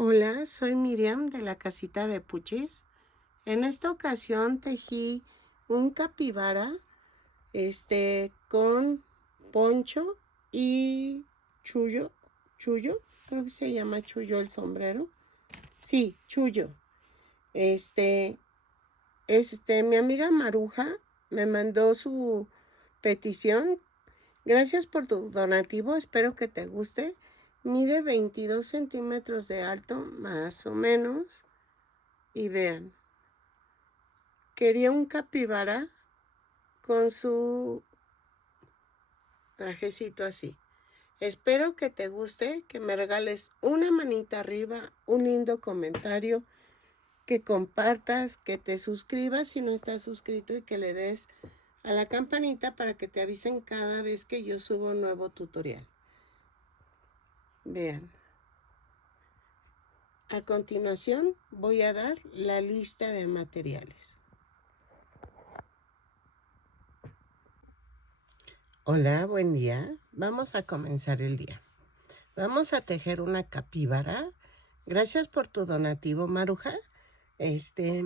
Hola, soy Miriam de la casita de Puchis. En esta ocasión tejí un capibara, con poncho y chullo, creo que se llama chullo el sombrero. Sí, chullo. Este, mi amiga Maruja me mandó su petición. Gracias por tu donativo, espero que te guste. Mide 22 centímetros de alto, más o menos. Y vean, quería un capibara con su trajecito así. Espero que te guste, que me regales una manita arriba, un lindo comentario, que compartas, que te suscribas si no estás suscrito y que le des a la campanita para que te avisen cada vez que yo subo un nuevo tutorial. Vean. A continuación voy a dar la lista de materiales. Hola, buen día. Vamos a comenzar el día. Vamos a tejer una capíbara. Gracias por tu donativo, Maruja.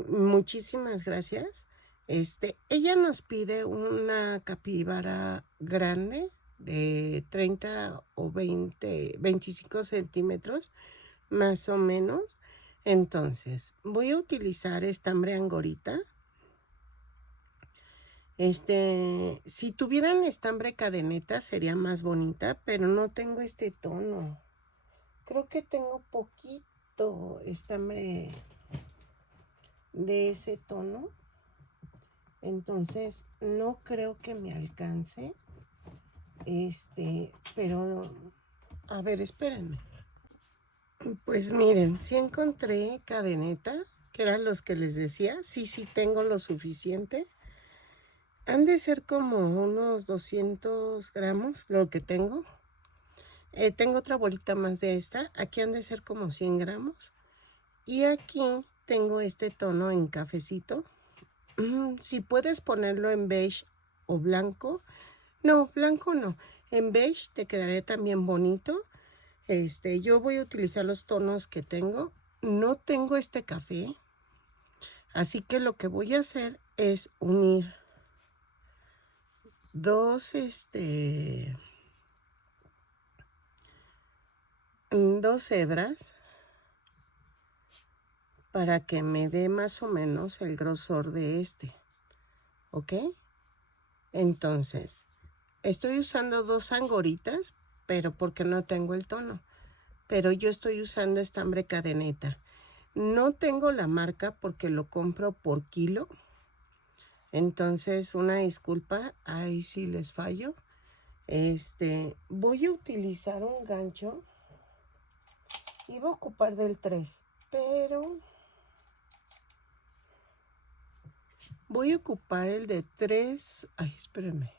Muchísimas gracias. Ella nos pide una capíbara grande de 30 o 25 centímetros, más o menos. Entonces, voy a utilizar estambre angorita. Si tuvieran estambre cadeneta sería más bonita, pero no tengo este tono. Creo que tengo poquito estambre de ese tono. Entonces no creo que me alcance. Pero a ver, espérenme. Pues miren, sí encontré cadeneta, que eran los que les decía. Sí tengo lo suficiente. Han de ser como unos 200 gramos lo que tengo. Tengo otra bolita más de esta. Aquí han de ser como 100 gramos. Y aquí tengo este tono en cafecito. Si puedes ponerlo en beige o blanco. No, blanco no. En beige te quedaría también bonito. Yo voy a utilizar los tonos que tengo. No tengo este café. Así que lo que voy a hacer es unir dos hebras para que me dé más o menos el grosor de ¿ok? Entonces, estoy usando dos angoritas, pero porque no tengo el tono. Pero yo estoy usando estambre cadeneta. No tengo la marca porque lo compro por kilo. Entonces, una disculpa, ahí sí les fallo. Voy a utilizar un gancho. Iba a ocupar del 3, pero voy a ocupar el de 3. Ay, espérenme.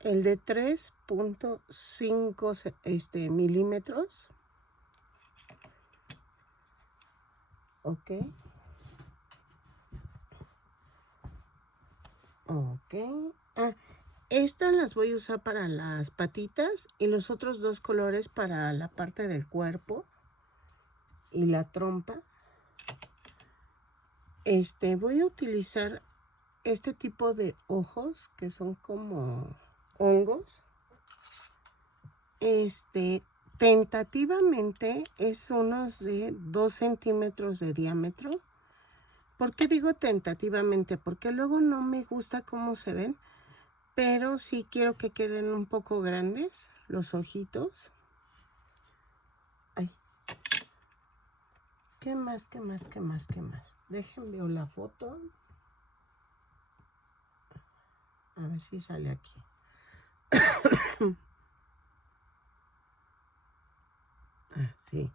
El de 3.5 milímetros. Ok. Ok. Estas las voy a usar para las patitas y los otros dos colores para la parte del cuerpo y la trompa. Voy a utilizar este tipo de ojos que son como hongos. Tentativamente es unos de 2 centímetros de diámetro. ¿Por qué digo tentativamente? Porque luego no me gusta cómo se ven, pero sí quiero que queden un poco grandes los ojitos. Ay. ¿Qué más? Déjenme ver la foto. A ver si sale aquí. Sí.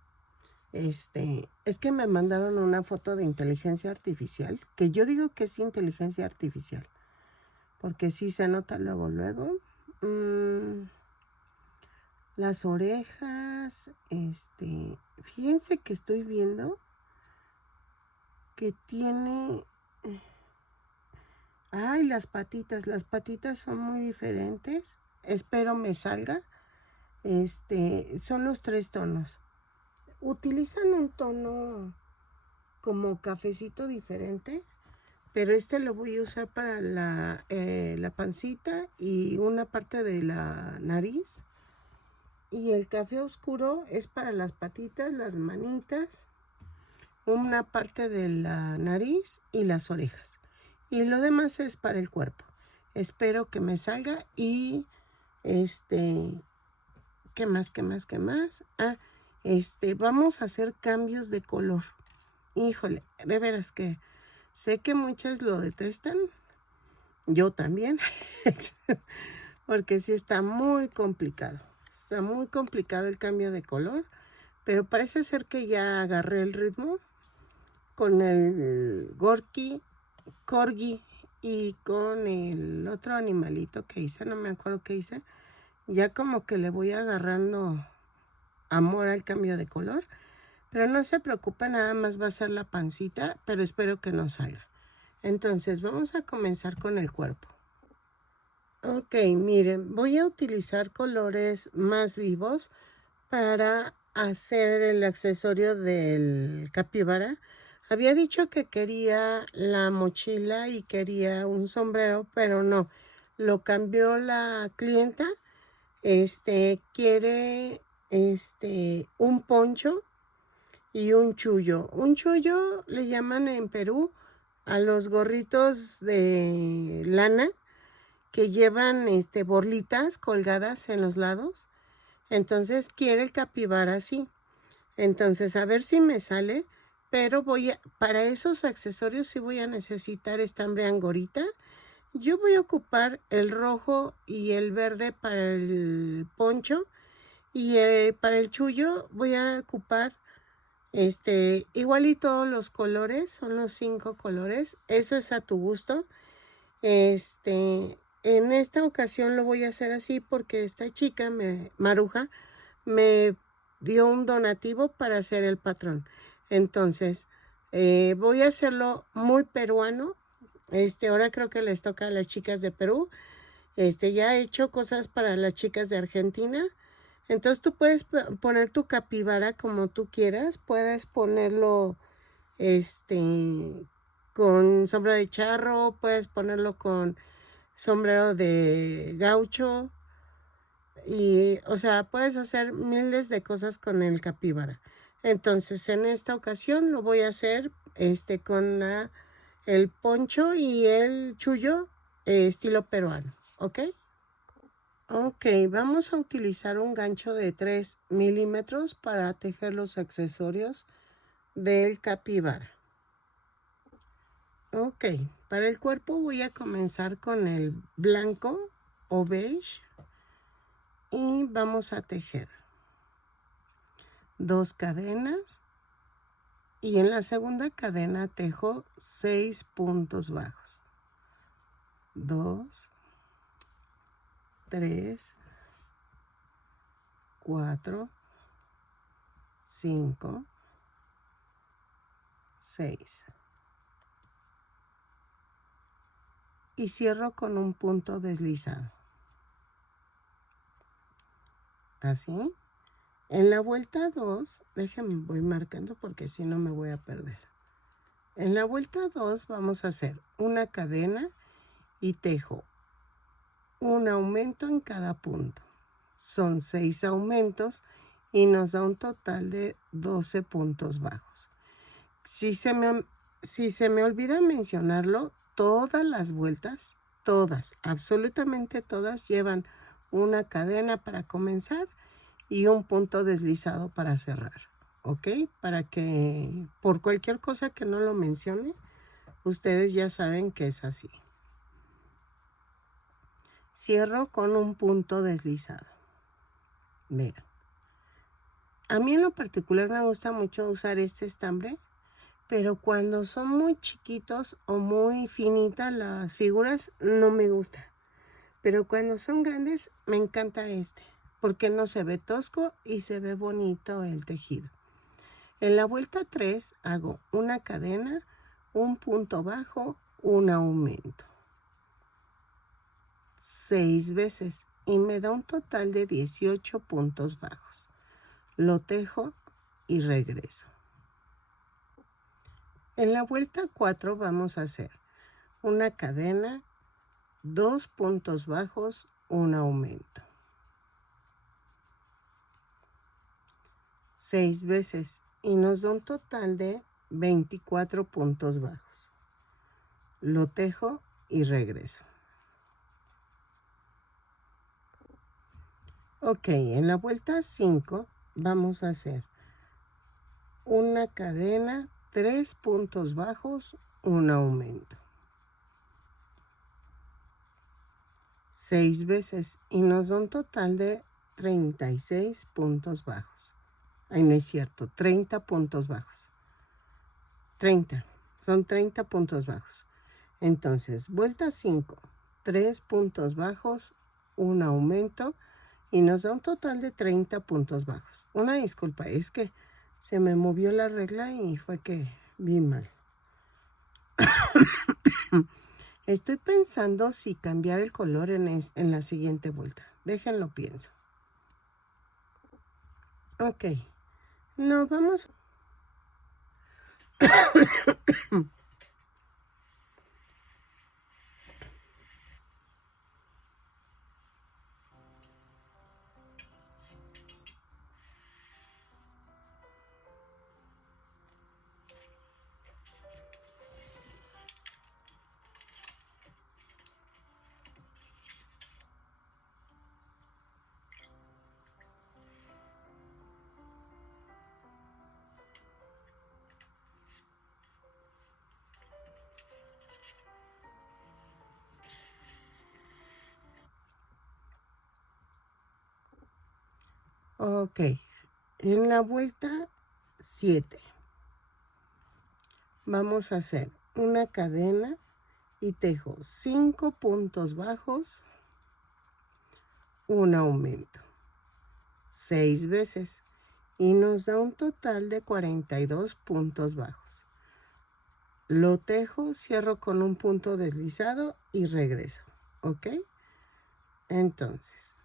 Es que me mandaron una foto de inteligencia artificial, que yo digo que es inteligencia artificial, porque sí se nota luego. Las orejas, fíjense que estoy viendo que tiene... Ay, las patitas son muy diferentes. Espero me salga. Son los 3 tonos. utilizan un tono como cafecito diferente, pero este lo voy a usar para la pancita y una parte de la nariz. Y el café oscuro es para las patitas, las manitas, una parte de la nariz y las orejas. Y lo demás es para el cuerpo. Espero que me salga y ¿qué más? Vamos a hacer cambios de color. Híjole, de veras que sé que muchas lo detestan. Yo también. Porque sí está muy complicado. Está muy complicado el cambio de color. Pero parece ser que ya agarré el ritmo con el corgi y con el otro animalito que hice. No me acuerdo qué hice. Ya como que le voy agarrando amor al cambio de color. Pero no se preocupe, nada más va a ser la pancita, pero espero que no salga. Entonces vamos a comenzar con el cuerpo. Ok, miren, voy a utilizar colores más vivos para hacer el accesorio del capibara. Había dicho que quería la mochila y quería un sombrero, pero no. Lo cambió la clienta. Quiere un poncho y un chullo. Un chullo le llaman en Perú a los gorritos de lana que llevan borlitas colgadas en los lados. Entonces quiere el capibara así. Entonces a ver si me sale, pero para esos accesorios sí voy a necesitar estambre angorita. Yo voy a ocupar el rojo y el verde para el poncho y para el chullo voy a ocupar igual y todos los colores, son los 5 colores, eso es a tu gusto. En esta ocasión lo voy a hacer así porque esta chica, Maruja, me dio un donativo para hacer el patrón. Entonces, voy a hacerlo muy peruano. Ahora creo que les toca a las chicas de Perú. Ya he hecho cosas para las chicas de Argentina. Entonces tú puedes poner tu capibara como tú quieras. Puedes ponerlo con sombrero de charro, puedes ponerlo con sombrero de gaucho. Y, o sea, puedes hacer miles de cosas con el capibara. Entonces, en esta ocasión lo voy a hacer con el poncho y el chullo estilo peruano, ¿ok? Ok, vamos a utilizar un gancho de 3 milímetros para tejer los accesorios del capibara. Ok, para el cuerpo voy a comenzar con el blanco o beige y vamos a tejer 2 cadenas y en la segunda cadena tejo 6 puntos bajos. 2, 3, 4, 5, 6. Y cierro con un punto deslizado. Así. En la vuelta 2, déjenme, voy marcando porque si no me voy a perder. En la vuelta 2 vamos a hacer una cadena y tejo un aumento en cada punto. Son 6 aumentos y nos da un total de 12 puntos bajos. Si se me olvida mencionarlo, todas las vueltas, todas, absolutamente todas, llevan una cadena para comenzar y un punto deslizado para cerrar, ¿ok? Para que por cualquier cosa que no lo mencione, ustedes ya saben que es así. Cierro con un punto deslizado. Vean. A mí en lo particular me gusta mucho usar este estambre, pero cuando son muy chiquitos o muy finitas las figuras, no me gusta. Pero cuando son grandes, me encanta porque no se ve tosco y se ve bonito el tejido. En la vuelta 3 hago una cadena, un punto bajo, un aumento. 6 veces y me da un total de 18 puntos bajos. Lo tejo y regreso. En la vuelta 4 vamos a hacer una cadena, 2 puntos bajos, un aumento. 6 veces y nos da un total de 24 puntos bajos. Lo tejo y regreso. Ok, en la vuelta 5 vamos a hacer una cadena, 3 puntos bajos, un aumento. 6 veces y nos da un total de 36 puntos bajos. Ay, no es cierto, 30 puntos bajos. 30, son 30 puntos bajos. Entonces, vuelta 5, 3 puntos bajos, un aumento y nos da un total de 30 puntos bajos. Una disculpa, es que se me movió la regla y fue que vi mal. Estoy pensando si cambiar el color en la siguiente vuelta. Déjenlo pienso. Ok. No, vamos. Ok. En la vuelta 7 vamos a hacer una cadena y tejo 5 puntos bajos, un aumento. 6 veces y nos da un total de 42 puntos bajos. Lo tejo, cierro con un punto deslizado y regreso. ¿Ok? Entonces,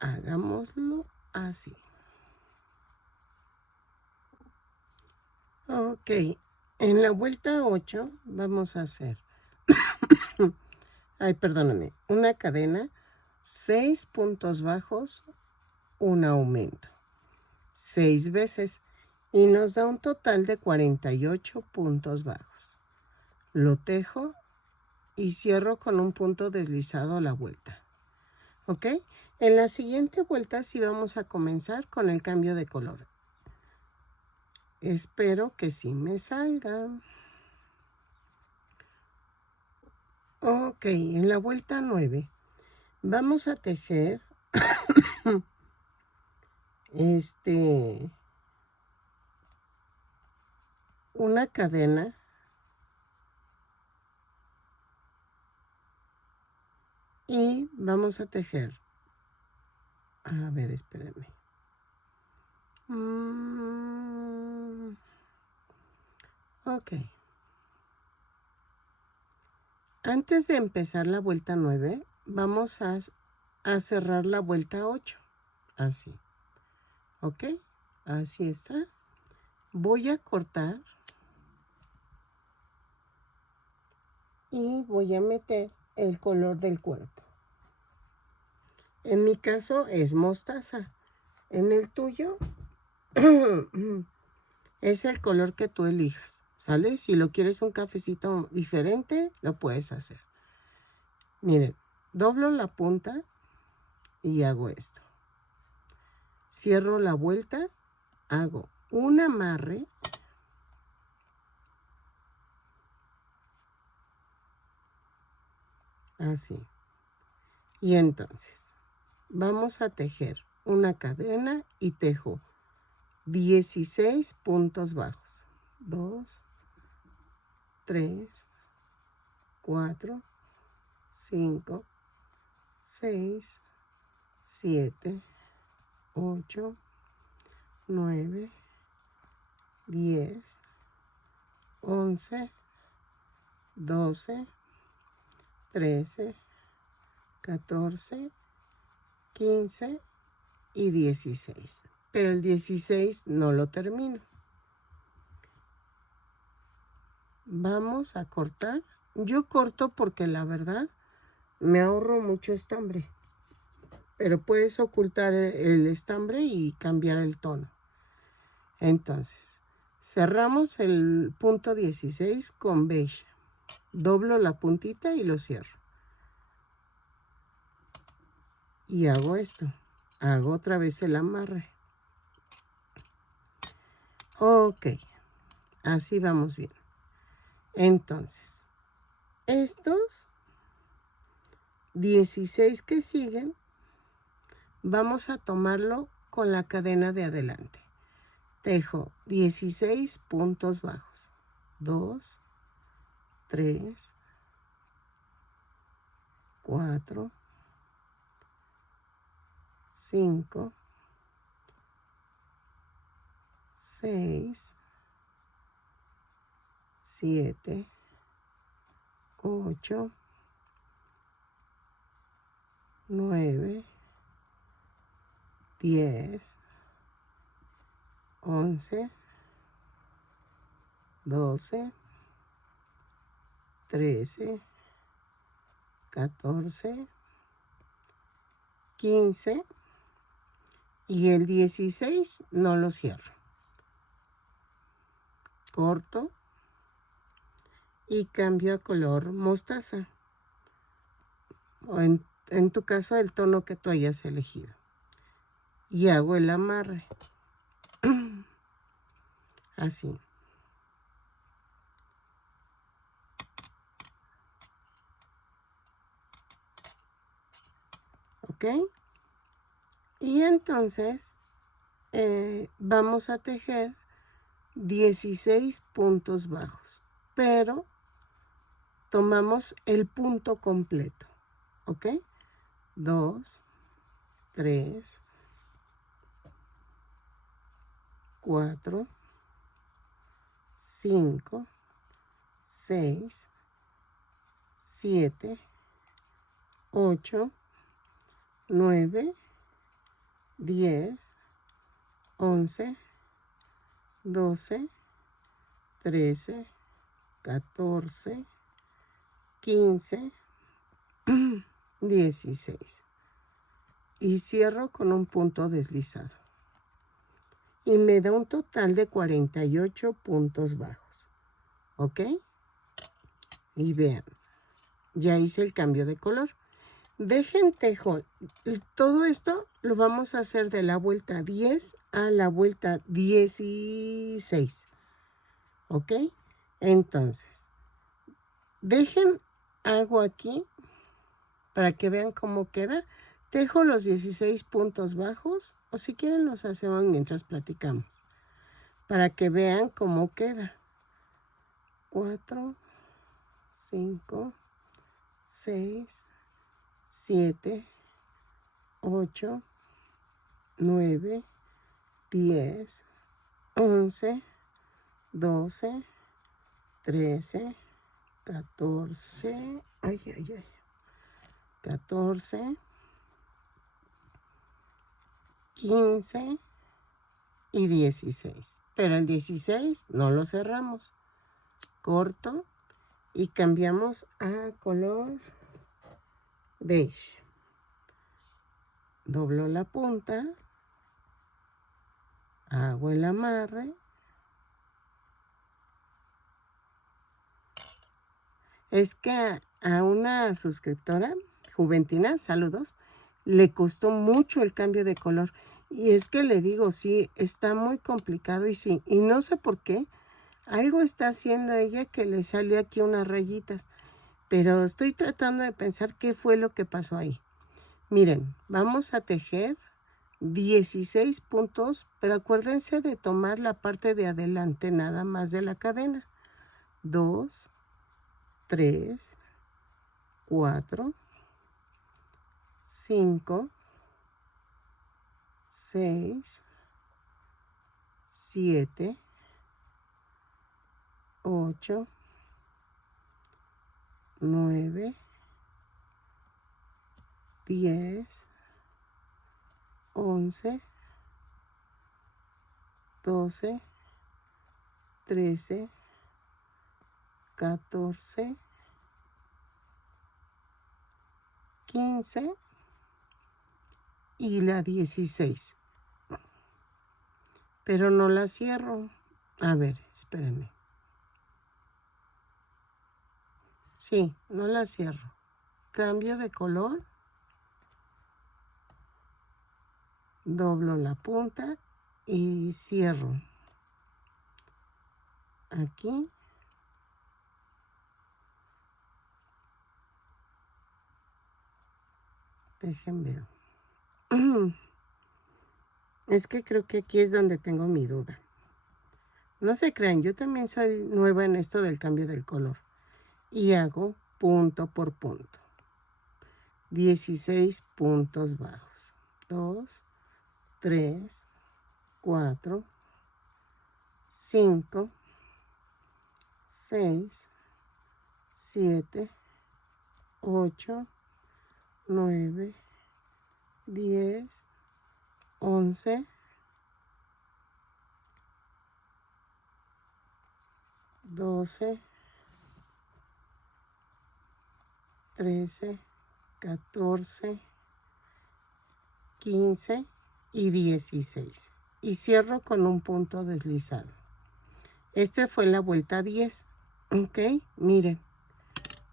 hagámoslo así. Ok, en la vuelta 8 vamos a hacer, ay, perdóname, una cadena, 6 puntos bajos, un aumento. 6 veces y nos da un total de 48 puntos bajos. Lo tejo y cierro con un punto deslizado a la vuelta. ¿Ok? En la siguiente vuelta sí vamos a comenzar con el cambio de color. Espero que sí me salga. Ok, en la vuelta 9 vamos a tejer una cadena y vamos a tejer. A ver, espérenme. Ok. Antes de empezar la vuelta 9, vamos a cerrar la vuelta 8. Así. ¿Ok? Así está. Voy a cortar y voy a meter el color del cuerpo. En mi caso es mostaza. En el tuyo es el color que tú elijas. ¿Sale? Si lo quieres un cafecito diferente, lo puedes hacer. Miren, doblo la punta y hago esto. Cierro la vuelta, hago un amarre así. Y entonces vamos a tejer una cadena y tejo 16 puntos bajos. 2, 3, 4, 5, 6, 7, 8, 9, 10, 11, 12, 13, 14, 15 y 16. pero el 16 no lo termino. Vamos a cortar. Yo corto porque la verdad me ahorro mucho estambre, pero puedes ocultar el estambre y cambiar el tono. Entonces, cerramos el punto 16 con beige. Doblo la puntita y lo cierro. Y hago esto. Hago otra vez el amarre. Ok, así vamos bien. Entonces, estos 16 que siguen, vamos a tomarlo con la cadena de adelante. Tejo 16 puntos bajos. 2, 3, 4, 5, 6, 7, 8, 9, 10, 11, 12, 13, 14, 15 y el 16 no lo cierro. Corto y cambio a color mostaza, o en tu caso el tono que tú hayas elegido, y hago el amarre así. ¿Ok? Y entonces vamos a tejer 16 puntos bajos, pero tomamos el punto completo. ¿Ok? 2, 3, 4, 5, 6, 7, 8, 9, 10, 11, 12, 13, 14, 15, 16. Y cierro con un punto deslizado. Y me da un total de 48 puntos bajos. ¿Ok? Y vean, ya hice el cambio de color. Dejen tejo. Todo esto lo vamos a hacer de la vuelta 10 a la vuelta 16. ¿Ok? Entonces, dejen, hago aquí para que vean cómo queda. Tejo los 16 puntos bajos, o si quieren los hacemos mientras platicamos, para que vean cómo queda. 4, 5, 6, 7, 8, 9, 10, 11, 12, 13, 14, 14, 15 y 16. Pero el 16 no lo cerramos. Corto y cambiamos a color beige. Doblo la punta, hago el amarre. Es que a una suscriptora, Juventina, saludos, le costó mucho el cambio de color. Y es que le digo, sí, está muy complicado y sí, y no sé por qué. Algo está haciendo ella que le sale aquí unas rayitas. Pero estoy tratando de pensar qué fue lo que pasó ahí. Miren, vamos a tejer 16 puntos, pero acuérdense de tomar la parte de adelante nada más de la cadena. 2, 3, 4, 5, 6, 7, 8, 9, 10, 11, 12, 13, 14, 15 y la 16. Pero no la cierro. A ver, espérenme. Sí, no la cierro. Cambio de color. Doblo la punta y cierro. Aquí. Dejen ver. Es que creo que aquí es donde tengo mi duda. No se crean, yo también soy nueva en esto del cambio del color. Y hago punto por punto. 16 puntos bajos. 2, 3, 4, 5, 6, 7, 8, 9, 10, 11, 12, 13, 14, 15 y 16. Y cierro con un punto deslizado. Esta fue la vuelta 10. Ok, miren.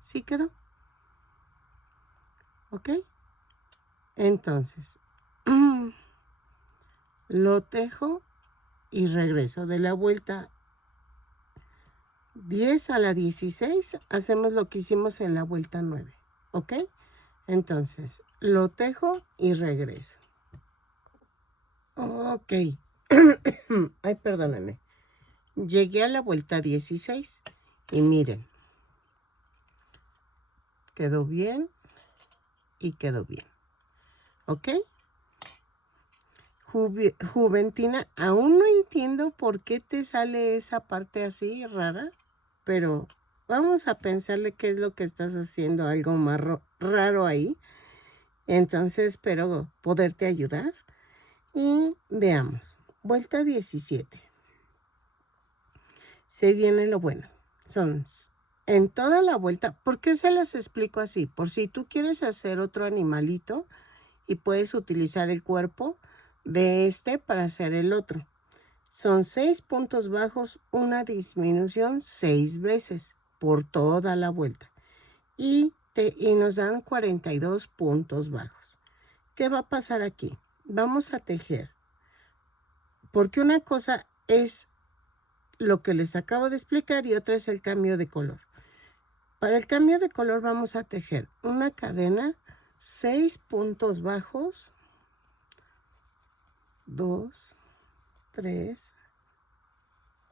¿Sí quedó? Ok. Entonces, lo tejo y regreso. De la vuelta 10 a la 16, hacemos lo que hicimos en la vuelta 9. ¿Ok? Entonces, lo tejo y regreso. Ok. Ay, perdónenme. Llegué a la vuelta 16 y miren. Quedó bien y quedó bien. ¿Ok? Juventina, aún no entiendo por qué te sale esa parte así rara, pero vamos a pensarle qué es lo que estás haciendo, algo más raro ahí. Entonces espero poderte ayudar y veamos. Vuelta 17. Se viene lo bueno. Son en toda la vuelta. ¿Por qué se las explico así? Por si tú quieres hacer otro animalito y puedes utilizar el cuerpo de este para hacer el otro. Son 6 puntos bajos, una disminución 6 veces por toda la vuelta. Y nos dan 42 puntos bajos. ¿Qué va a pasar aquí? Vamos a tejer. Porque una cosa es lo que les acabo de explicar y otra es el cambio de color. Para el cambio de color vamos a tejer una cadena, 6 puntos bajos, 2, 3,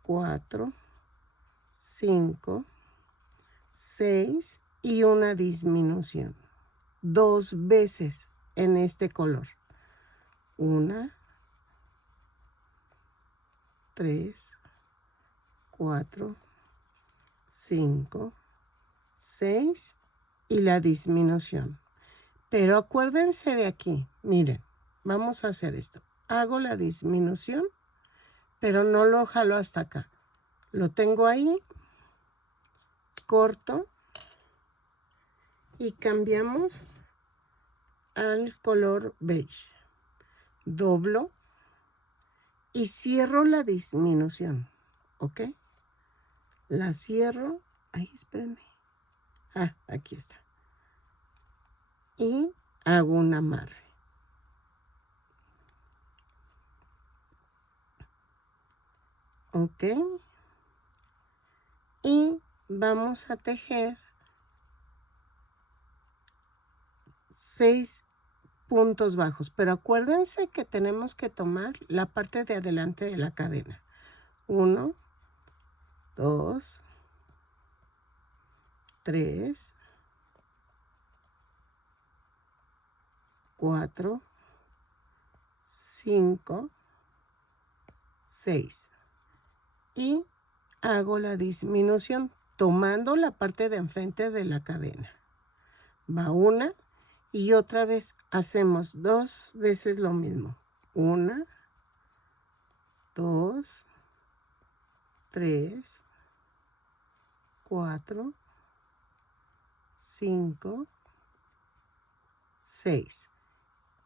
4, 5, 6 y una disminución. 2 veces en este color. 1, 3, 4, 5, 6 y la disminución. Pero acuérdense de aquí, miren, vamos a hacer esto. Hago la disminución, pero no lo jalo hasta acá. Lo tengo ahí, corto y cambiamos al color beige. Doblo y cierro la disminución, ¿ok? La cierro. Ay, espérenme. Ah, aquí está. Y hago un amarre. ¿Ok? Y vamos a tejer 6 puntos bajos, pero acuérdense que tenemos que tomar la parte de adelante de la cadena. 1, 2, 3, 4, 5, 6. Y hago la disminución tomando la parte de enfrente de la cadena. Va una y otra vez hacemos 2 veces lo mismo. 1, 2, 3, 4, 5, 6.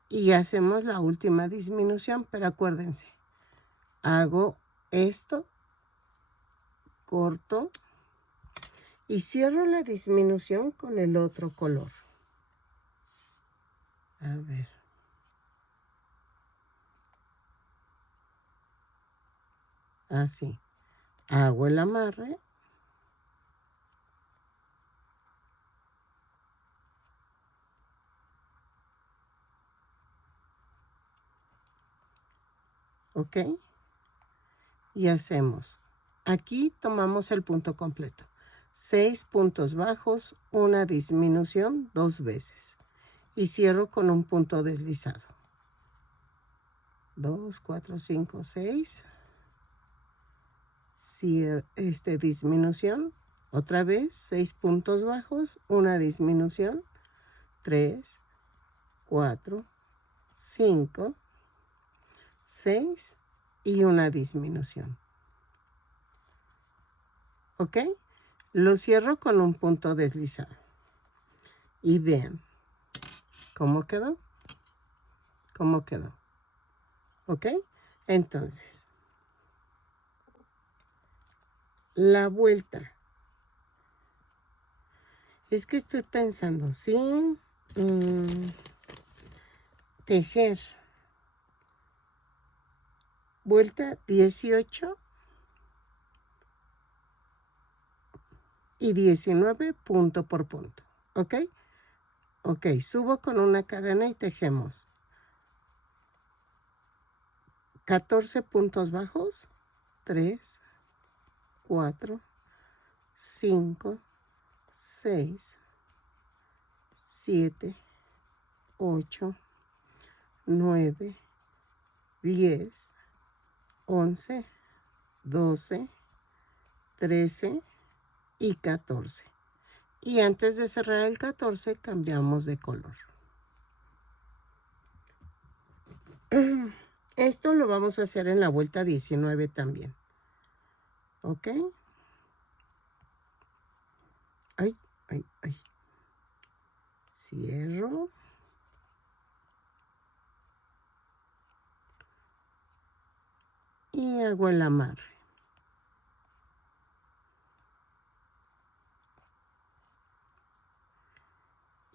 Y hacemos la última disminución, pero acuérdense, hago esto, corto y cierro la disminución con el otro color. A ver. Así. Hago el amarre. ¿Ok? Y hacemos. Aquí tomamos el punto completo. 6 puntos bajos, una disminución 2 veces. Y cierro con un punto deslizado. 2, 4, 5, 6. Disminución. Otra vez, 6 puntos bajos, una disminución. 3, 4, 5, 6 y una disminución. ¿Ok? Lo cierro con un punto deslizado. Y vean cómo quedó. ¿Cómo quedó? ¿Ok? Entonces, la vuelta. Es que estoy pensando, sin tejer. Vuelta 18 y 19 punto por punto. ¿Ok? Ok, subo con una cadena y tejemos 14 puntos bajos. 3, 4, 5, 6, 7, 8, 9, 10, 11, 12, 13 y 14. Y antes de cerrar el 14 cambiamos de color. Esto lo vamos a hacer en la vuelta 19 también. ¿Ok? Ay, ay, ay. Cierro. Y hago el amarre.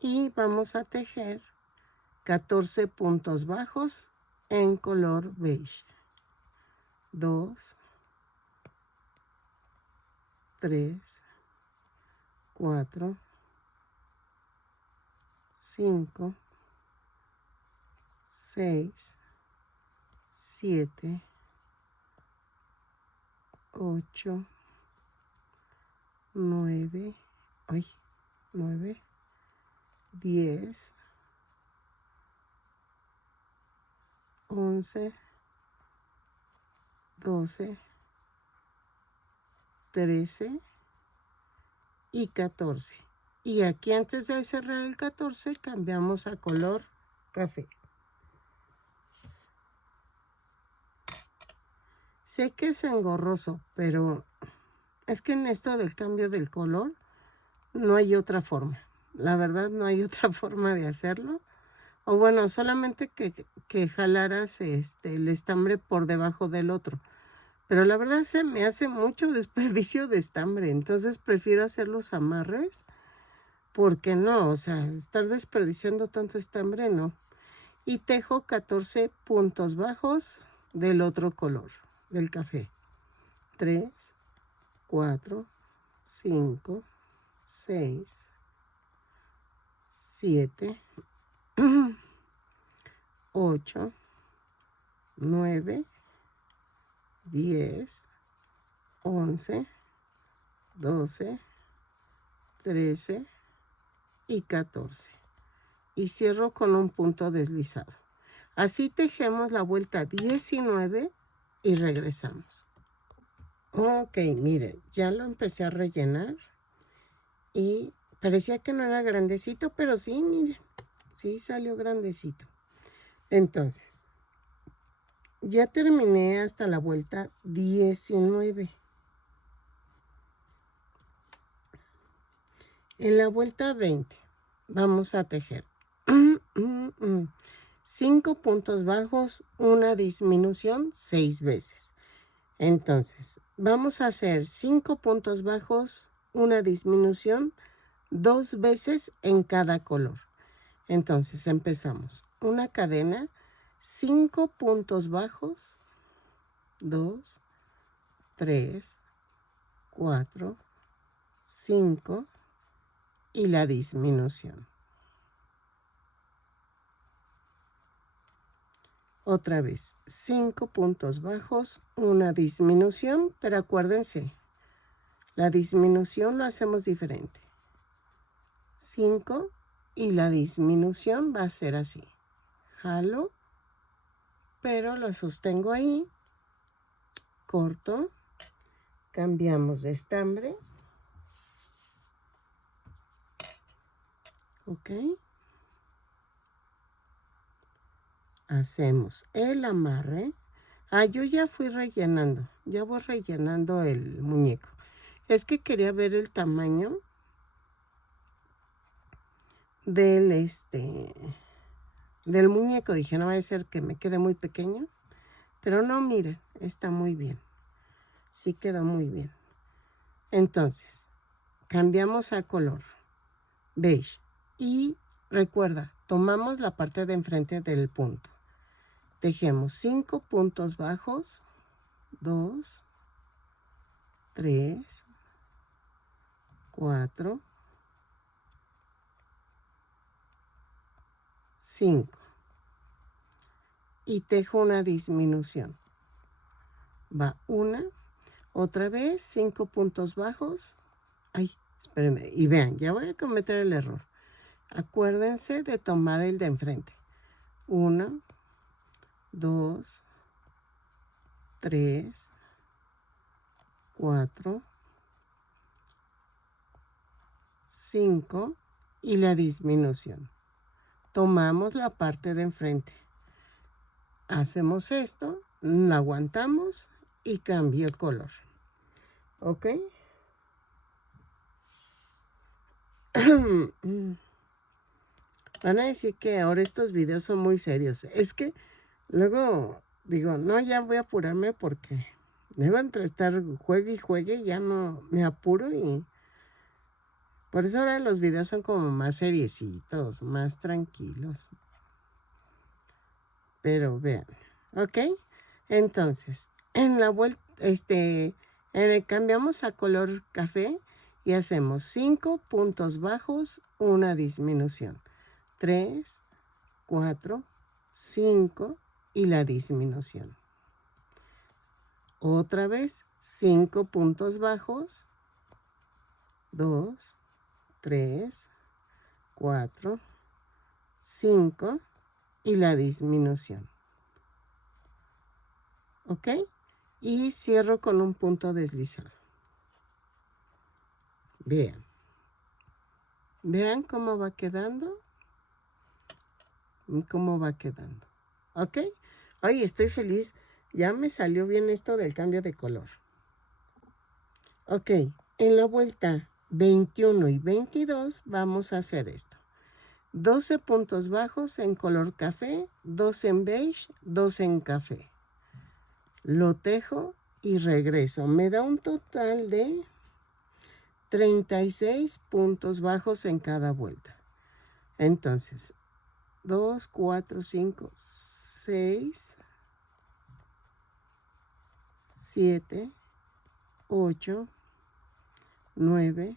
Y vamos a tejer 14 puntos bajos en color beige. 2, 3, 4, 5, 6, 7, 8, 9, 10, 11, 12, 13 y 14. Y aquí antes de cerrar el 14 cambiamos a color café. Sé que es engorroso, pero es que en esto del cambio del color no hay otra forma. La verdad no hay otra forma de hacerlo. O bueno, solamente que jalaras el estambre por debajo del otro. Pero la verdad se me hace mucho desperdicio de estambre. Entonces prefiero hacer los amarres. Porque no, o sea, estar desperdiciando tanto estambre, no. Y tejo 14 puntos bajos del otro color, del café. 3, 4, 5, 6, 7, 8, 9, 10, 11, 12, 13 y 14. Y cierro con un punto deslizado. Así tejemos la vuelta 19 y regresamos. Ok, miren, ya lo empecé a rellenar y parecía que no era grandecito, pero sí, miren, sí salió grandecito. Entonces, Ya terminé hasta la vuelta 19. En la vuelta 20 vamos a tejer 5 puntos bajos, una disminución 6 veces. Entonces, vamos a hacer 5 puntos bajos, una disminución 2 veces en cada color. Entonces, empezamos. Una cadena, 5 puntos bajos, 2, 3, 4, 5 y la disminución. Otra vez, 5 puntos bajos, una disminución, pero acuérdense, la disminución lo hacemos diferente. 5 y la disminución va a ser así. Jalo, pero lo sostengo ahí, corto, cambiamos de estambre. Ok. Hacemos el amarre. Yo ya fui rellenando. Ya voy rellenando el muñeco. Es que quería ver el tamaño del del muñeco. Dije, no va a ser que me quede muy pequeño. Pero no, mire, está muy bien. Sí quedó muy bien. Entonces, cambiamos a color beige. Y recuerda, tomamos la parte de enfrente del punto. Tejemos 5 puntos bajos, 2, 3, 4, 5. Y tejo una disminución. Va una, otra vez, 5 puntos bajos. Ay, espérenme. Y vean, ya voy a cometer el error. Acuérdense de tomar el de enfrente. 1, 2, 3, 4, 5 y la disminución. Tomamos la parte de enfrente. Hacemos esto, la aguantamos y cambio el color. ¿Ok? Van a decir que ahora estos videos son muy serios. Es que luego digo, no, ya voy a apurarme porque debo entre estar juegue y juegue, ya no me apuro y por eso ahora los videos son como más seriecitos, más tranquilos. Pero vean, ¿ok? Entonces, en la vuelta, cambiamos a color café y hacemos 5 puntos bajos, una disminución. 3, 4, 5 y la disminución. Otra vez, 5 puntos bajos, 2, 3, 4, 5 y la disminución. ¿Ok? Y cierro con un punto deslizado. Vean. Vean cómo va quedando. Cómo va quedando. ¿Ok? Ay, estoy feliz. Ya me salió bien esto del cambio de color. Ok. En la vuelta 21 y 22 vamos a hacer esto. 12 puntos bajos en color café, 2 en beige, 2 en café. Lo tejo y regreso. Me da un total de 36 puntos bajos en cada vuelta. Entonces, 2, 4, 5, 6, 7, 8, 9,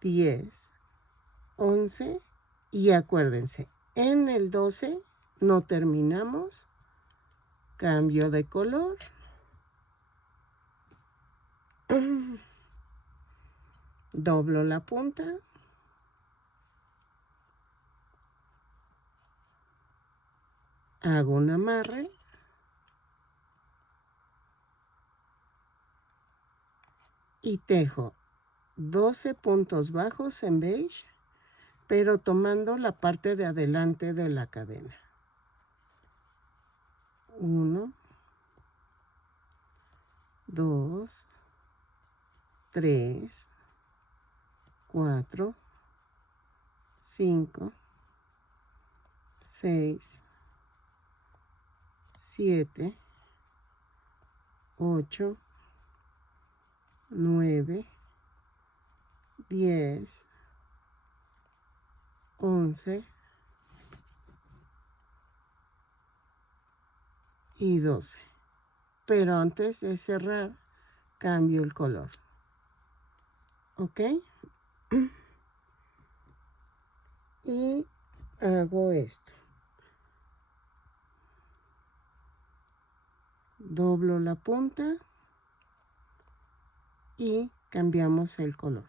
10, 11 y acuérdense, en el 12 no terminamos, cambio de color. Doblo la punta. Hago un amarre. Y tejo 12 puntos bajos en beige, pero tomando la parte de adelante de la cadena. 1, 2, 3, 4, 5, 6, 7, 8, 9, 10, 11 y 12. Pero antes de cerrar, cambio el color. ¿Ok? Y hago esto. Doblo la punta y cambiamos el color.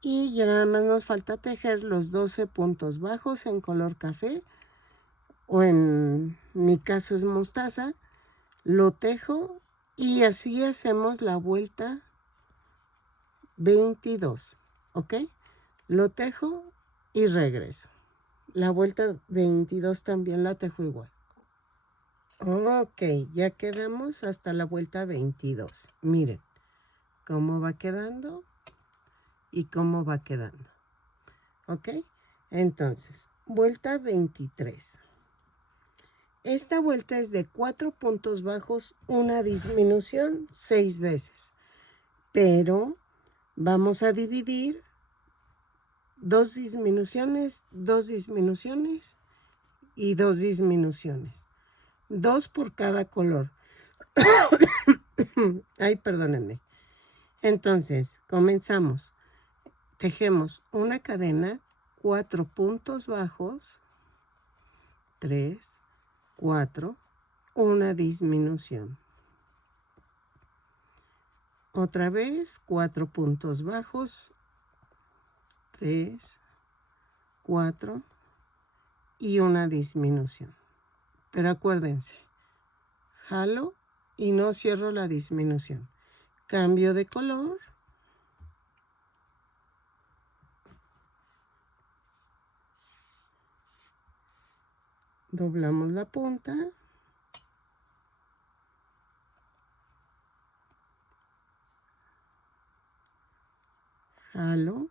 Y ya nada más nos falta tejer los 12 puntos bajos en color café, o en mi caso es mostaza. Lo tejo y así hacemos la vuelta 22, ¿ok? Lo tejo y regreso. La vuelta 22 también la tejo igual. Ok, ya quedamos hasta la vuelta 22. Miren cómo va quedando y cómo va quedando. ¿Ok? Entonces, vuelta 23. Esta vuelta es de 4 puntos bajos, una disminución 6 veces. Pero vamos a dividir 2 disminuciones, 2 disminuciones y 2 disminuciones. 2 por cada color. Ay, perdónenme. Entonces, comenzamos. Tejemos una cadena, 4 puntos bajos, 3, 4, una disminución. Otra vez, 4 puntos bajos, 3, 4 y una disminución. Pero acuérdense, jalo y no cierro la disminución. Cambio de color. Doblamos la punta. Jalo.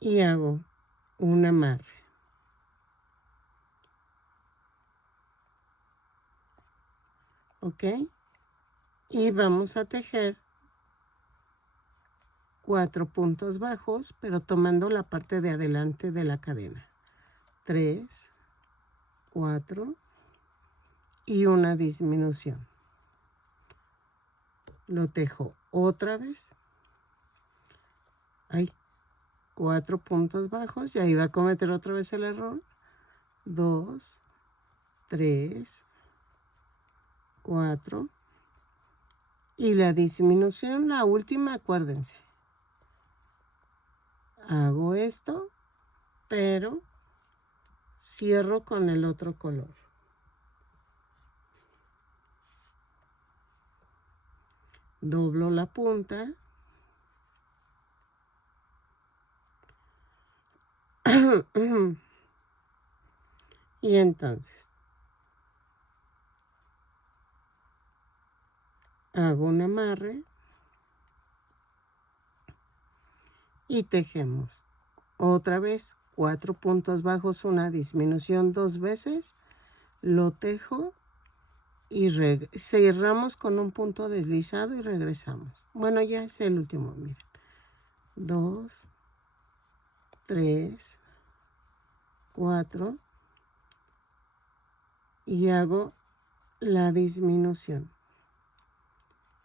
Y hago un amarre. ¿Ok? Y vamos a tejer 4 puntos bajos, pero tomando la parte de adelante de la cadena. 3, 4 y una disminución. Lo tejo otra vez. Hay 4 puntos bajos y ahí va a cometer otra vez el error. 2, 3, 4 y la disminución, la última, acuérdense. Hago esto, pero cierro con el otro color. Doblo la punta. Y entonces hago un amarre y tejemos otra vez 4 puntos bajos, una disminución 2 veces. Lo tejo y cerramos con un punto deslizado y regresamos. Bueno, ya es el último, miren. 2, 3, 4 y hago la disminución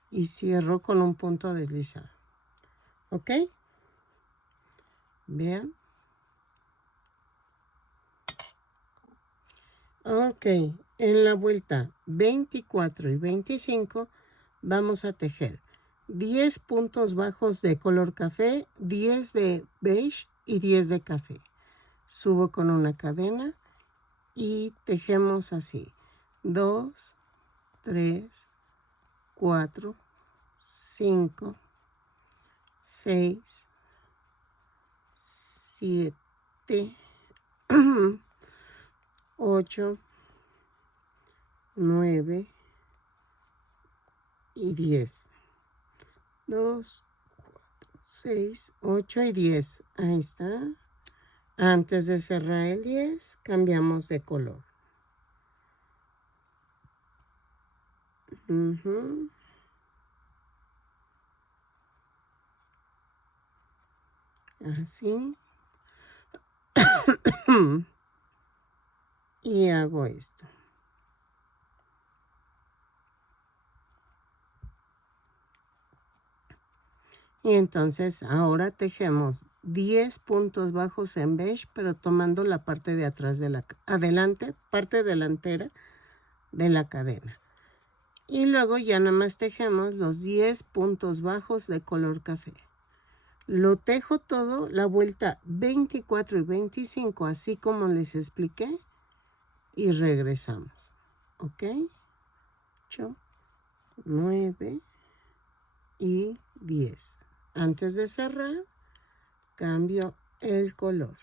y cierro con un punto deslizado. ¿Ok? Vean. Ok, en la vuelta 24 y 25 vamos a tejer 10 puntos bajos de color café, 10 de beige y 10 de café. Subo con una cadena y tejemos así. 2, 3, 4, 5, 6, 7, 8, 9 y 10. 2, 6, 8 y 10. Ahí está. Antes de cerrar el 10, cambiamos de color. Así. Y hago esto. Y entonces ahora tejemos 10 puntos bajos en beige, pero tomando la parte de atrás de la parte delantera de la cadena. Y luego ya nada más tejemos los 10 puntos bajos de color café. Lo tejo todo la vuelta 24 y 25, así como les expliqué, y regresamos. ¿Ok? 8, 9 y 10. Antes de cerrar, cambio el color.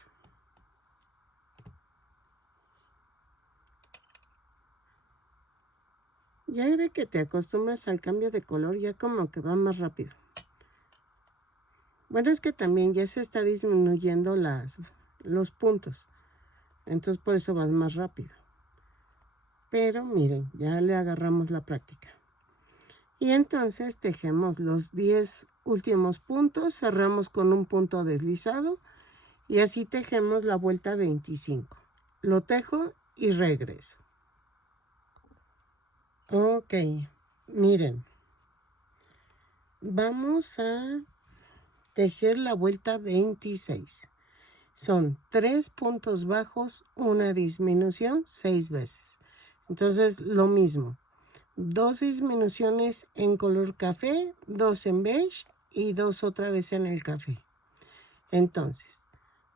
Ya de que te acostumbras al cambio de color, ya como que va más rápido. Bueno, es que también ya se está disminuyendo los puntos. Entonces por eso vas más rápido. Pero miren, ya le agarramos la práctica. Y entonces tejemos los 10 últimos puntos, cerramos con un punto deslizado y así tejemos la vuelta 25. Lo tejo y regreso. Ok, miren. Vamos a tejer la vuelta 26. Son 3 puntos bajos, una disminución 6 veces. Entonces lo mismo. 2 disminuciones en color café, 2 en beige y 2 otra vez en el café. Entonces,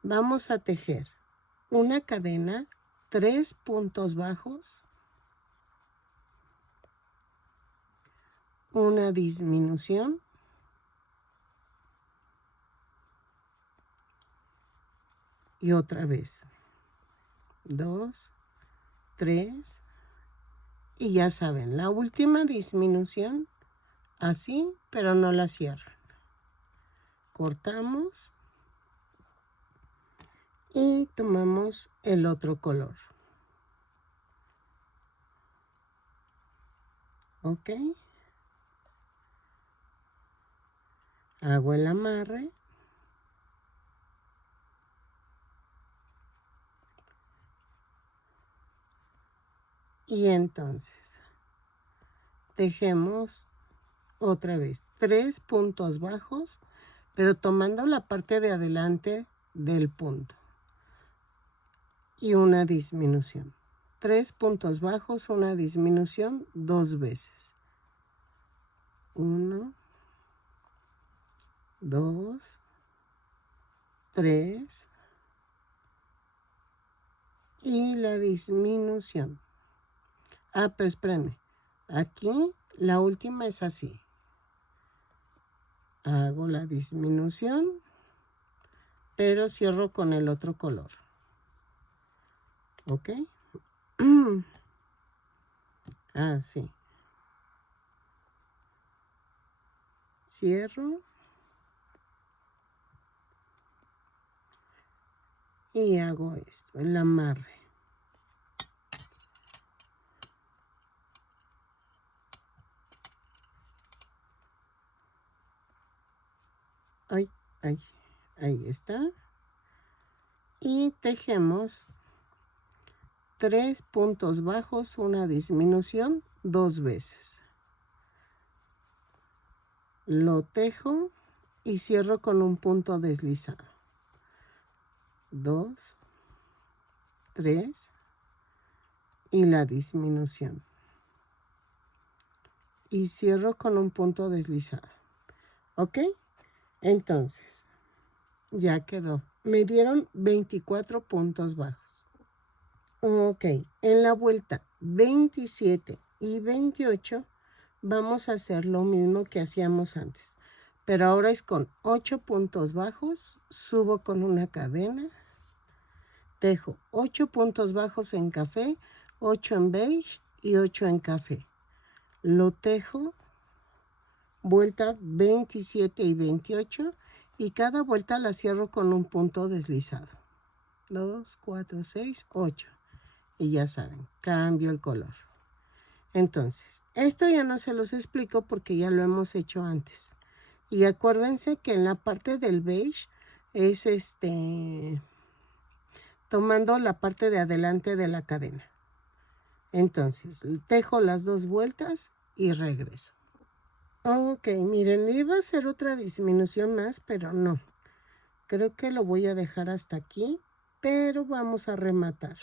vamos a tejer una cadena, 3 puntos bajos, una disminución y otra vez 2, 3 y ya saben, la última disminución así, pero no la cierran. Cortamos y tomamos el otro color. Ok. Hago el amarre. Y entonces tejemos otra vez 3 puntos bajos, pero tomando la parte de adelante del punto. Y una disminución. 3 puntos bajos, una disminución 2 veces. 1, 2, 3. Y la disminución. Ah, pero espérenme. Aquí la última es así. Hago la disminución, pero cierro con el otro color. ¿Ok? Así. Cierro. Y hago esto, el amarre. Ahí está. Y tejemos 3 puntos bajos, una disminución 2 veces. Lo tejo y cierro con un punto deslizado. 2, 3 y la disminución. Y cierro con un punto deslizado. ¿Ok? Entonces, ya quedó. Me dieron 24 puntos bajos. Ok, en la vuelta 27 y 28 vamos a hacer lo mismo que hacíamos antes. Pero ahora es con 8 puntos bajos, subo con una cadena, tejo 8 puntos bajos en café, 8 en beige y 8 en café. Lo tejo vuelta 27 y 28 y cada vuelta la cierro con un punto deslizado. 2, 4, 6, 8. Y ya saben, cambio el color. Entonces, esto ya no se los explico porque ya lo hemos hecho antes. Y acuérdense que en la parte del beige es tomando la parte de adelante de la cadena. Entonces, tejo las 2 vueltas y regreso. Ok, miren, iba a hacer otra disminución más, pero no. Creo que lo voy a dejar hasta aquí, pero vamos a rematar.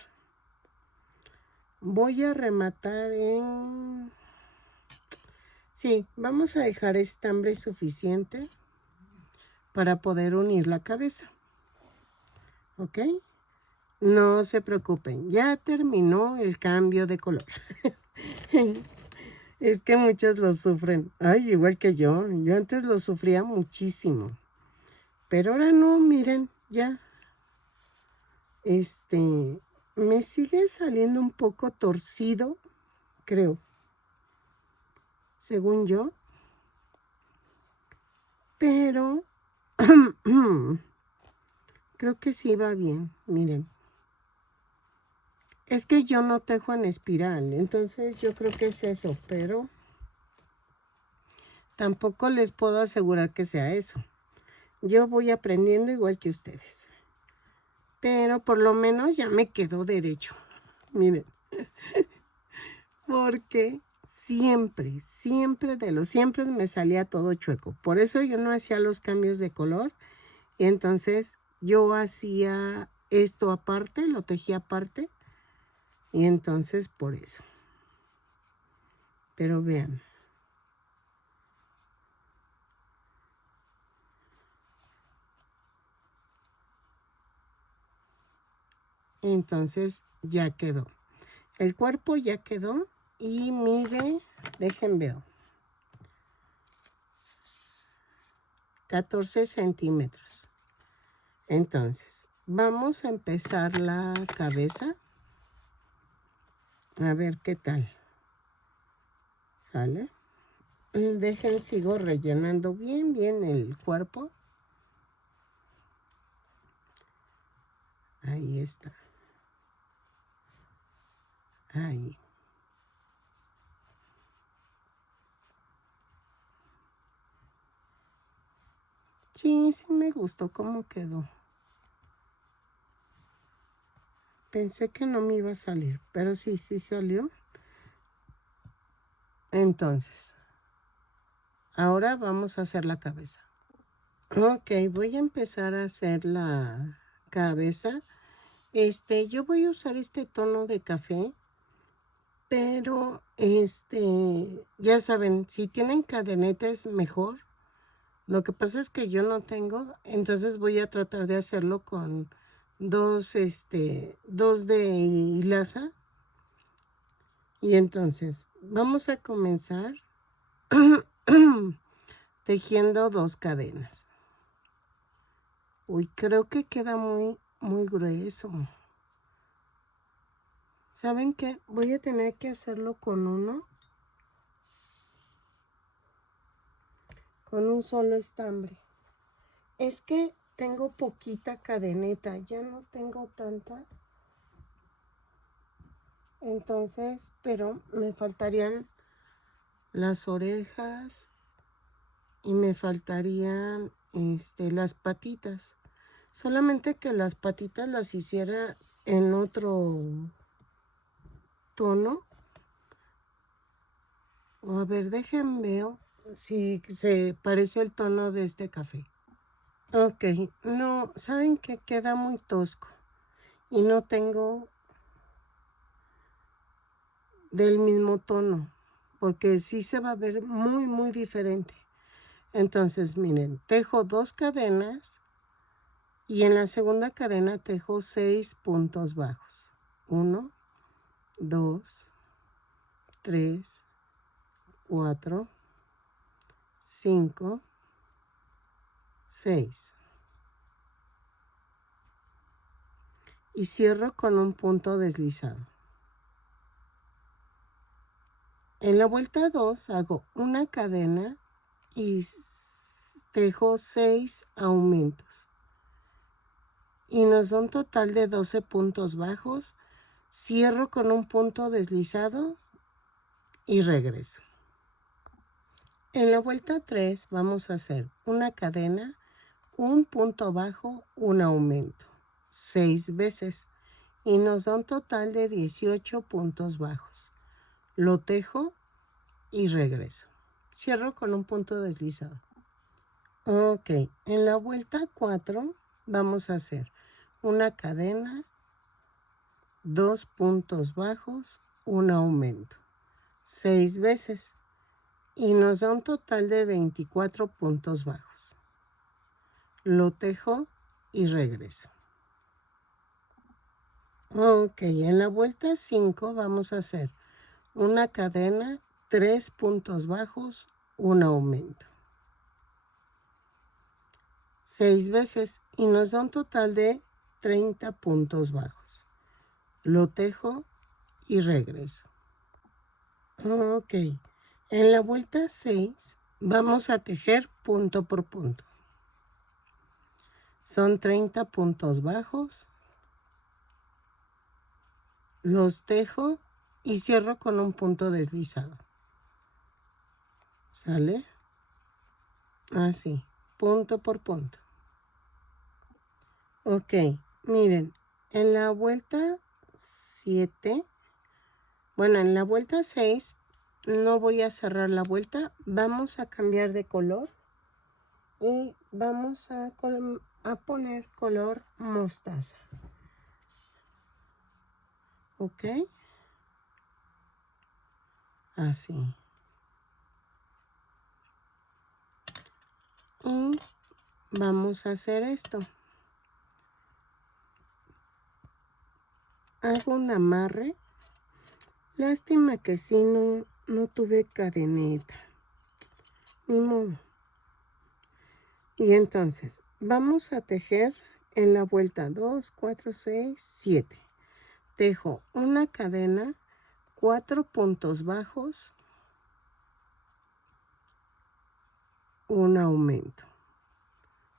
Voy a rematar en... Sí, vamos a dejar estambre suficiente para poder unir la cabeza. ¿Ok? No se preocupen, ya terminó el cambio de color. Es que muchas lo sufren. Ay, igual que yo. Yo antes lo sufría muchísimo. Pero ahora no, miren, ya. Me sigue saliendo un poco torcido, creo. Según yo. Pero creo que sí va bien, miren. Es que yo no tejo en espiral, entonces yo creo que es eso, pero tampoco les puedo asegurar que sea eso. Yo voy aprendiendo igual que ustedes. Pero por lo menos ya me quedó derecho. Miren. Porque siempre, siempre de los siempre me salía todo chueco. Por eso yo no hacía los cambios de color. Y entonces yo hacía esto aparte, lo tejía aparte. Y entonces por eso. Pero vean. Entonces ya quedó. El cuerpo ya quedó y mide, dejen ver, 14 centímetros. Entonces, vamos a empezar la cabeza. A ver qué tal. ¿Sale? Dejen, sigo rellenando bien, bien el cuerpo. Ahí está. Ahí. Sí, sí me gustó cómo quedó. Pensé que no me iba a salir, pero sí, sí salió. Entonces, ahora vamos a hacer la cabeza. Ok, voy a empezar a hacer la cabeza. Yo voy a usar este tono de café, pero ya saben, si tienen cadeneta es mejor. Lo que pasa es que yo no tengo, entonces voy a tratar de hacerlo con dos de hilaza. Y entonces, vamos a comenzar tejiendo 2 cadenas. Uy, creo que queda muy, muy grueso. ¿Saben qué? Voy a tener que hacerlo con un solo estambre. Es que tengo poquita cadeneta, ya no tengo tanta. Entonces, pero me faltarían las orejas y me faltarían las patitas. Solamente que las patitas las hiciera en otro tono. A ver, dejen veo si se parece el tono de este café. Ok, no, ¿saben que queda muy tosco? Y no tengo del mismo tono, porque sí se va a ver muy, muy diferente. Entonces, miren, tejo 2 cadenas y en la segunda cadena tejo 6 puntos bajos. 1, 2, 3, 4, 5, 6. y cierro con un punto deslizado. En la vuelta 2 hago una cadena y tejo 6 aumentos. Y nos da un total de 12 puntos bajos. Cierro con un punto deslizado y regreso. En la vuelta 3 vamos a hacer una cadena, un punto bajo, un aumento, 6 veces. Y nos da un total de 18 puntos bajos. Lo tejo y regreso. Cierro con un punto deslizado. Ok, en la vuelta 4 vamos a hacer una cadena, 2 puntos bajos, un aumento, 6 veces. Y nos da un total de 24 puntos bajos. Lo tejo y regreso. Ok, en la vuelta 5 vamos a hacer una cadena, 3 puntos bajos, un aumento, 6 veces y nos da un total de 30 puntos bajos. Lo tejo y regreso. Ok, en la vuelta 6 vamos a tejer punto por punto. Son 30 puntos bajos. Los tejo y cierro con un punto deslizado. ¿Sale? Así, punto por punto. Ok, miren, en la vuelta 7, bueno, en la vuelta 6 no voy a cerrar la vuelta, vamos a cambiar de color y vamos a poner color mostaza. Ok, así. Y vamos a hacer esto. Hago un amarre. Lástima que si no tuve cadeneta. Ni modo. Y entonces, vamos a tejer en la vuelta 2, 4, 6, 7. Tejo una cadena, 4 puntos bajos, un aumento,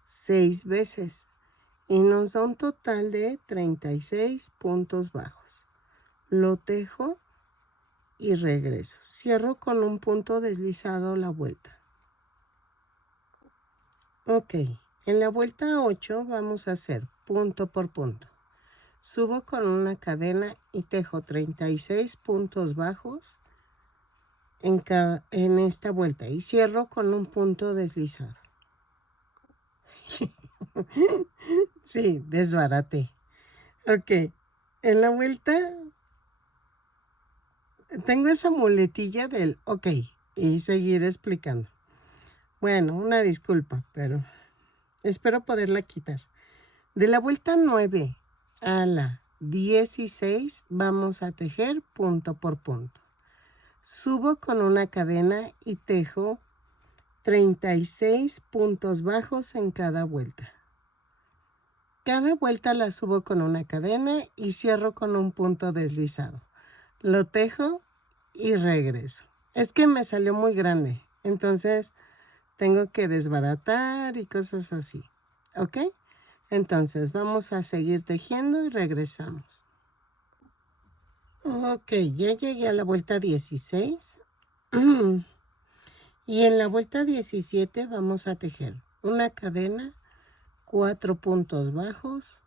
6 veces. Y nos da un total de 36 puntos bajos. Lo tejo y regreso. Cierro con un punto deslizado la vuelta. Ok, en la vuelta 8 vamos a hacer punto por punto. Subo con una cadena y tejo 36 puntos bajos en esta vuelta y cierro con un punto deslizado. Sí, desbaraté. Ok, en la vuelta tengo esa muletilla del ok y seguir explicando. Bueno, una disculpa, pero espero poderla quitar. De la vuelta 9 a la 16 vamos a tejer punto por punto. Subo con una cadena y tejo 36 puntos bajos en cada vuelta. Cada vuelta la subo con una cadena y cierro con un punto deslizado. Lo tejo y regreso. Es que me salió muy grande, entonces tengo que desbaratar y cosas así. ¿Ok? Entonces vamos a seguir tejiendo y regresamos. Ok, ya llegué a la vuelta 16. Y en la vuelta 17 vamos a tejer una cadena, 4 puntos bajos,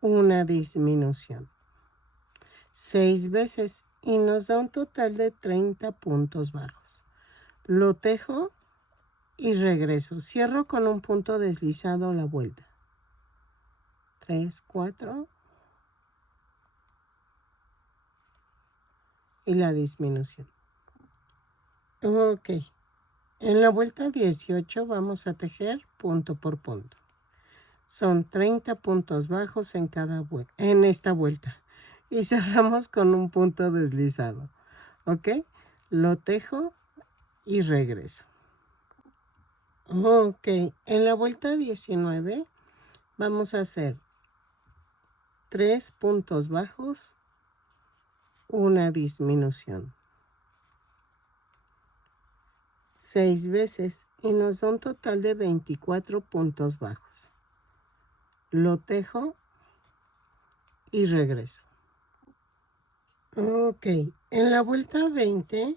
una disminución, 6 veces y nos da un total de 30 puntos bajos. Lo tejo y regreso. Cierro con un punto deslizado la vuelta. 3, 4 y la disminución. Ok, en la vuelta 18 vamos a tejer punto por punto. Son 30 puntos bajos en esta vuelta. Y cerramos con un punto deslizado. ¿Ok? Lo tejo y regreso. Ok, en la vuelta 19 Vamos a hacer 3 puntos bajos, una disminución. 6 veces y nos da un total de 24 puntos bajos. Lo tejo y regreso. Ok, en la vuelta 20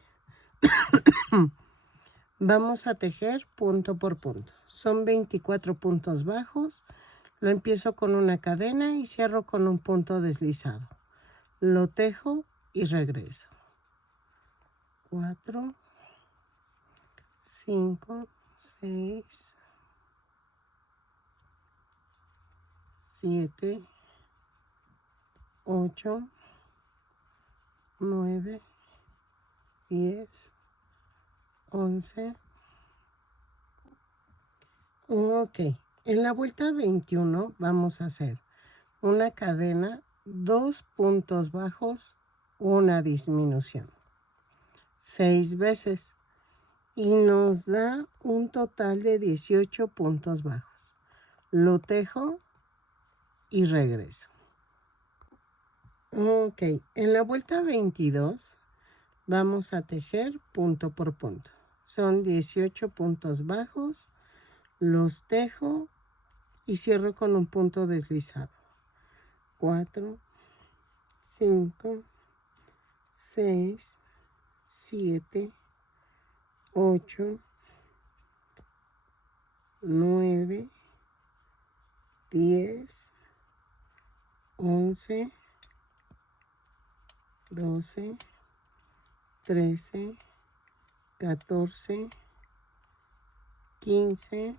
vamos a tejer punto por punto. Son 24 puntos bajos. Lo empiezo con una cadena y cierro con un punto deslizado. Lo tejo y regreso. 4, 5, 6, 7, 8, 9, 10, 11. Ok, en la vuelta 21 vamos a hacer una cadena, 2 puntos bajos, una disminución. 6 veces y nos da un total de 18 puntos bajos. Lo tejo y regreso. Ok, en la vuelta 22 vamos a tejer punto por punto. Son 18 puntos bajos, los tejo y cierro con un punto deslizado. 4, 5, 6, 7, 8, 9, 10, 11, 12, 13, 14, 15,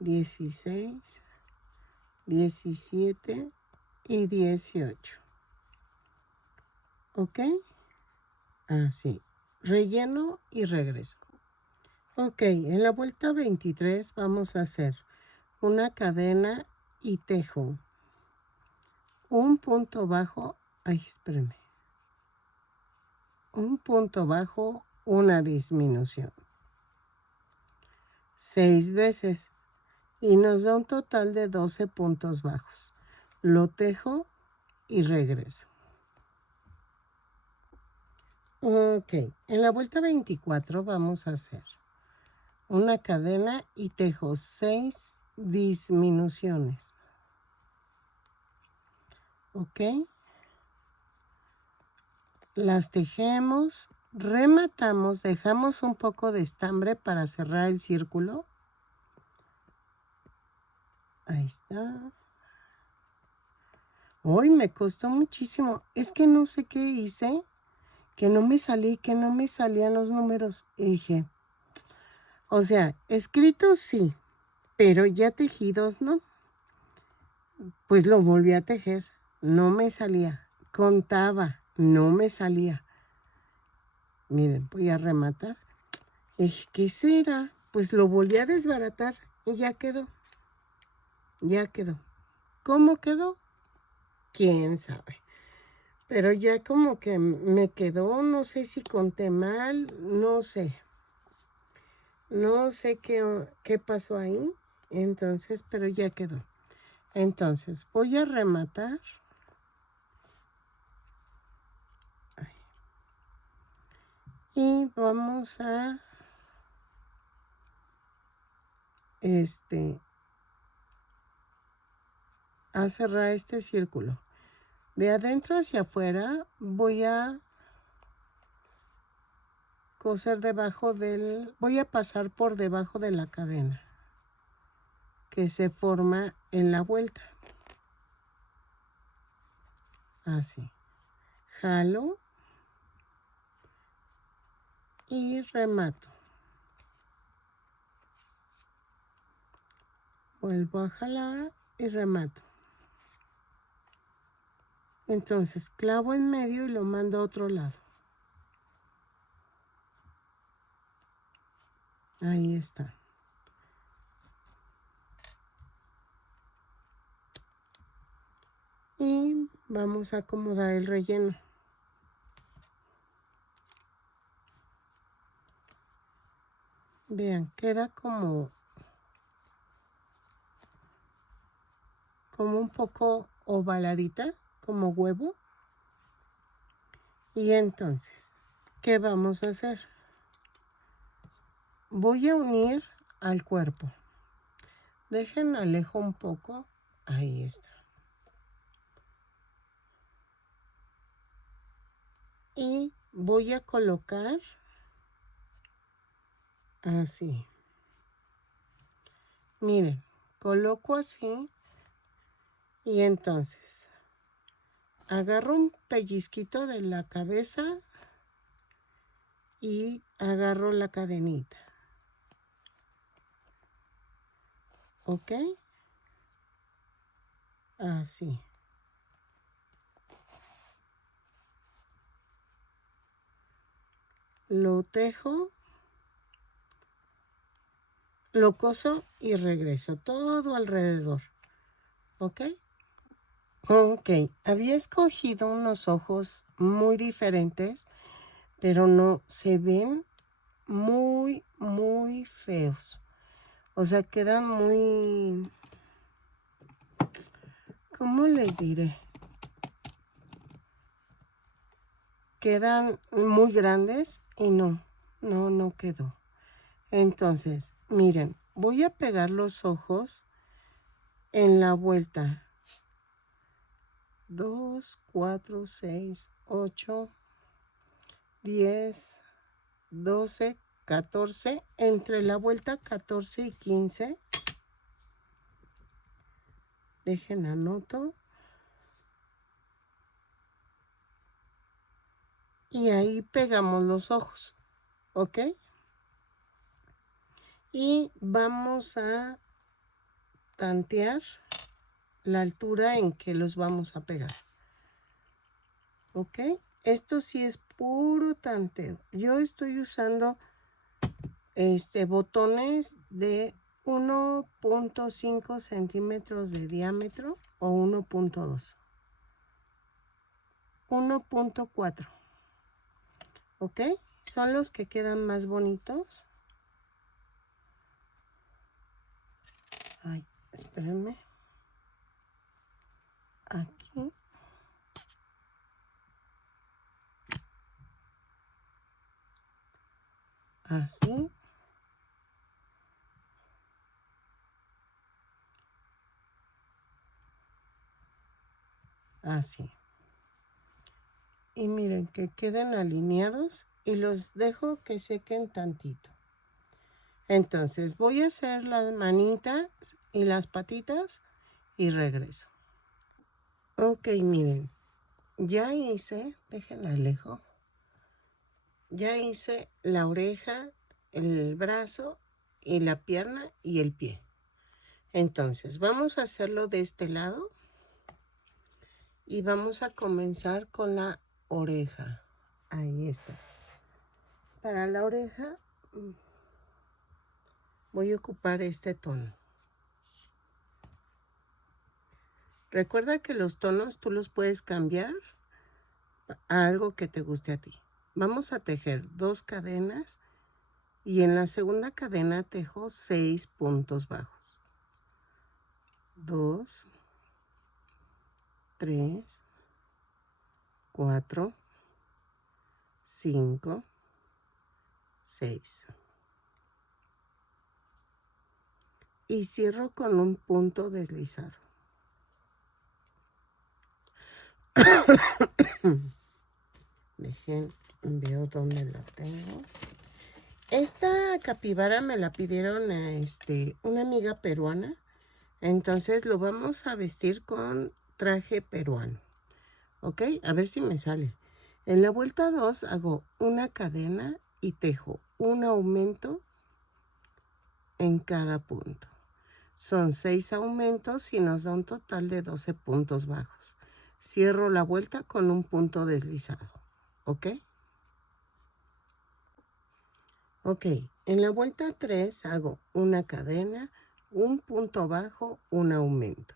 16, 17 y 18. ¿Ok? Así. Relleno y regreso. Ok, en la vuelta 23 vamos a hacer una cadena y tejo. Un punto bajo. Ay, espérenme. Un punto bajo, una disminución. 6 veces y nos da un total de 12 puntos bajos. Lo tejo y regreso. Ok, en la vuelta 24 vamos a hacer una cadena y tejo 6 disminuciones. Ok, las tejemos, rematamos, dejamos un poco de estambre para cerrar el círculo. Ahí está. Hoy me costó muchísimo. Es que no sé qué hice, que no me salían los números. Y dije, o sea, escritos sí, pero ya tejidos no. Pues lo volví a tejer. No me salía. Contaba, no me salía. Miren, voy a rematar. Y dije, ¿qué será? Pues lo volví a desbaratar y ya quedó. Ya quedó. ¿Cómo quedó? ¿Quién sabe? Pero ya como que me quedó, no sé si conté mal, no sé. No sé qué pasó ahí. Entonces, pero ya quedó. Entonces, voy a rematar. Y vamos a a cerrar este círculo. De adentro hacia afuera voy a coser voy a pasar por debajo de la cadena que se forma en la vuelta. Así. Jalo y remato. Vuelvo a jalar y remato. Entonces clavo en medio y lo mando a otro lado. Ahí está. Y vamos a acomodar el relleno. Vean, queda como como un poco ovaladita, como huevo. Y entonces, ¿qué vamos a hacer? Voy a unir al cuerpo. Dejen alejo un poco. Ahí está. Y voy a colocar así. Miren, coloco así. Y entonces, agarro un pellizquito de la cabeza y agarro la cadenita. ¿Ok? Así. Lo tejo, lo coso y regreso todo alrededor. ¿Ok? Ok, había escogido unos ojos muy diferentes, pero no, se ven muy, muy feos. O sea, quedan muy... ¿Cómo les diré? Quedan muy grandes y no quedó. Entonces, miren, voy a pegar los ojos en la vuelta. 2, 4, 6, 8, 10, 12, 14. Entre la vuelta 14 y 15. Dejen anoto. Y ahí pegamos los ojos. ¿Ok? Y vamos a tantear la altura en que los vamos a pegar. ¿Ok? Esto sí es puro tanteo. Yo estoy usando botones de 1.5 centímetros de diámetro o 1.2. 1.4. ¿Ok? Son los que quedan más bonitos. Ay, espérenme. Aquí. Así. Así. Y miren que queden alineados y los dejo que sequen tantito. Entonces voy a hacer las manitas y las patitas y regreso. Ok, miren. Ya hice, déjenla alejo. Ya hice la oreja, el brazo y la pierna y el pie. Entonces vamos a hacerlo de este lado. Y vamos a comenzar con la oreja. Ahí está. Para la oreja voy a ocupar este tono. Recuerda que los tonos tú los puedes cambiar a algo que te guste a ti. Vamos a tejer 2 cadenas y en la segunda cadena tejo 6 puntos bajos. 2, 3, 4, 5, 6. Y cierro con un punto deslizado. Dejen, veo dónde lo tengo. Esta capibara me la pidieron a una amiga peruana. Entonces lo vamos a vestir con traje peruano. ¿Ok? A ver si me sale. En la vuelta 2 hago una cadena y tejo un aumento en cada punto. Son 6 aumentos y nos da un total de 12 puntos bajos. Cierro la vuelta con un punto deslizado. ¿Ok? Ok, en la vuelta 3 hago una cadena, un punto bajo, un aumento.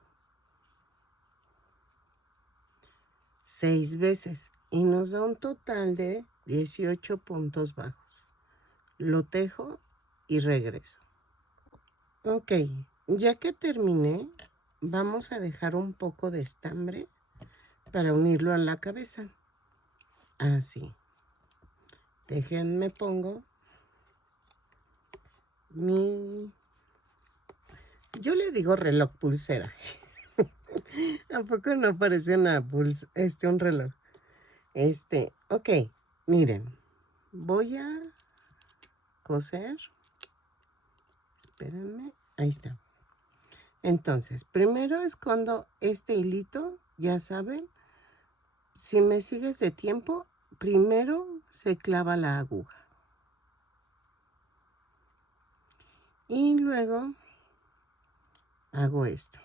6 veces y nos da un total de 18 puntos bajos. Lo tejo y regreso. Ok, ya que terminé, vamos a dejar un poco de estambre para unirlo a la cabeza. Así. Déjenme pongo mi... Yo le digo reloj pulsera. ¿A poco no parece una un reloj? Ok, miren. Voy a coser. Espérenme. Ahí está. Entonces, primero escondo este hilito, ya saben. Si me sigues de tiempo, primero se clava la aguja. Y luego hago esto.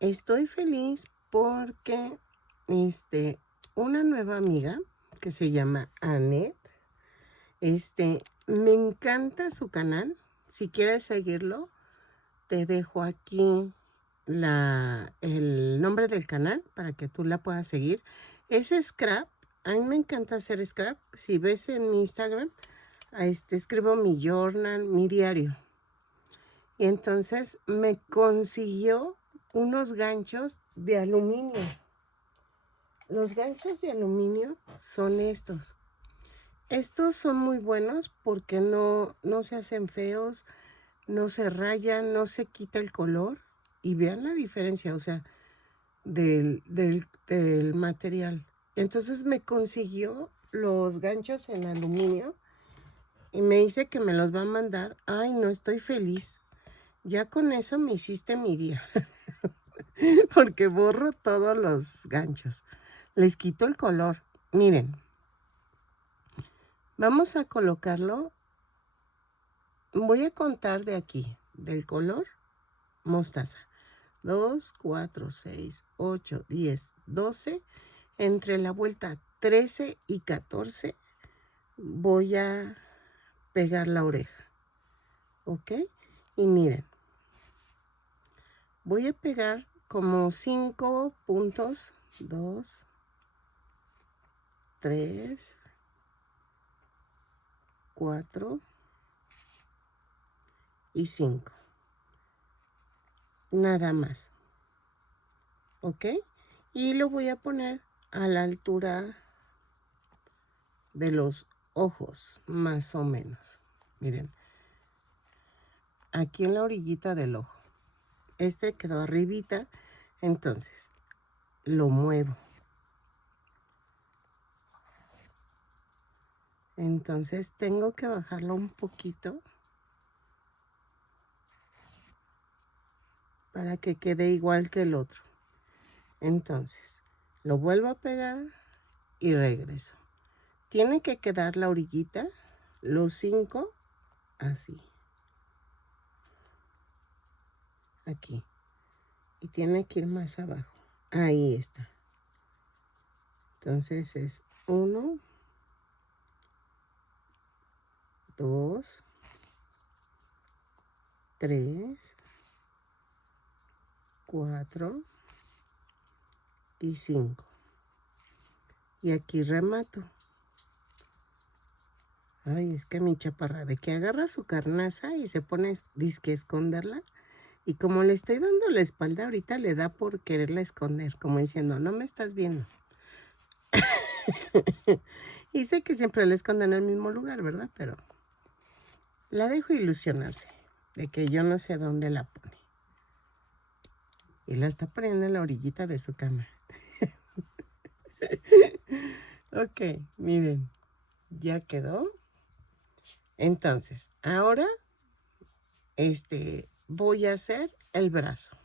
Estoy feliz porque una nueva amiga que se llama Annette, me encanta su canal. Si quieres seguirlo, te dejo aquí el nombre del canal para que tú la puedas seguir. Es scrap. A mí me encanta hacer scrap. Si ves en mi Instagram, escribo mi journal, mi diario. Y entonces me consiguió unos ganchos de aluminio. Los ganchos de aluminio son estos. Estos son muy buenos porque no se hacen feos, no se rayan, no se quita el color. Y vean la diferencia, o sea, del material. Entonces me consiguió los ganchos en aluminio y me dice que me los va a mandar. Ay, no, estoy feliz. Ya con eso me hiciste mi día. Porque borro todos los ganchos. Les quito el color. Miren. Vamos a colocarlo. Voy a contar de aquí, del color mostaza. 2, 4, 6, 8, 10, 12. Entre la vuelta 13 y 14 voy a pegar la oreja. ¿Ok? Y miren. Voy a pegar como 5 puntos. 2, 3, 4 y 5. Nada más. ¿Ok? Y lo voy a poner a la altura de los ojos, más o menos. Miren. Aquí en la orillita del ojo. Este quedó arribita. Entonces, lo muevo. Entonces, tengo que bajarlo un poquito para que quede igual que el otro. Entonces, lo vuelvo a pegar y regreso. Tiene que quedar la orillita, los 5, así. Aquí. Y tiene que ir más abajo. Ahí está. Entonces es 1, 2, 3, 4 y 5. Y aquí remato. Ay, es que mi chaparra, de que agarra su carnaza y se pone disque a esconderla. Y como le estoy dando la espalda, ahorita le da por quererla esconder, como diciendo, no me estás viendo. Y sé que siempre la esconden en el mismo lugar, ¿verdad? Pero la dejo ilusionarse de que yo no sé dónde la pone. Y la está poniendo en la orillita de su cama. Ok, miren, ya quedó. Entonces, ahora voy a hacer el brazo.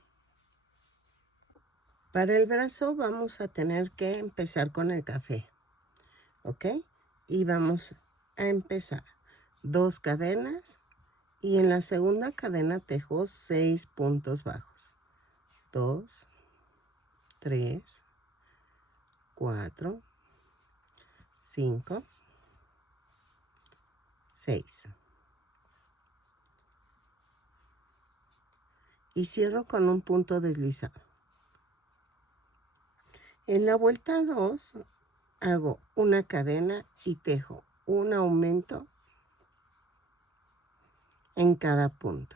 Para el brazo vamos a tener que empezar con el café. ¿Ok? Y vamos a empezar 2 cadenas y en la segunda cadena tejo 6 puntos bajos. 2, 3, 4, 5, 6. Y cierro con un punto deslizado. En la vuelta 2 hago una cadena y tejo un aumento en cada punto.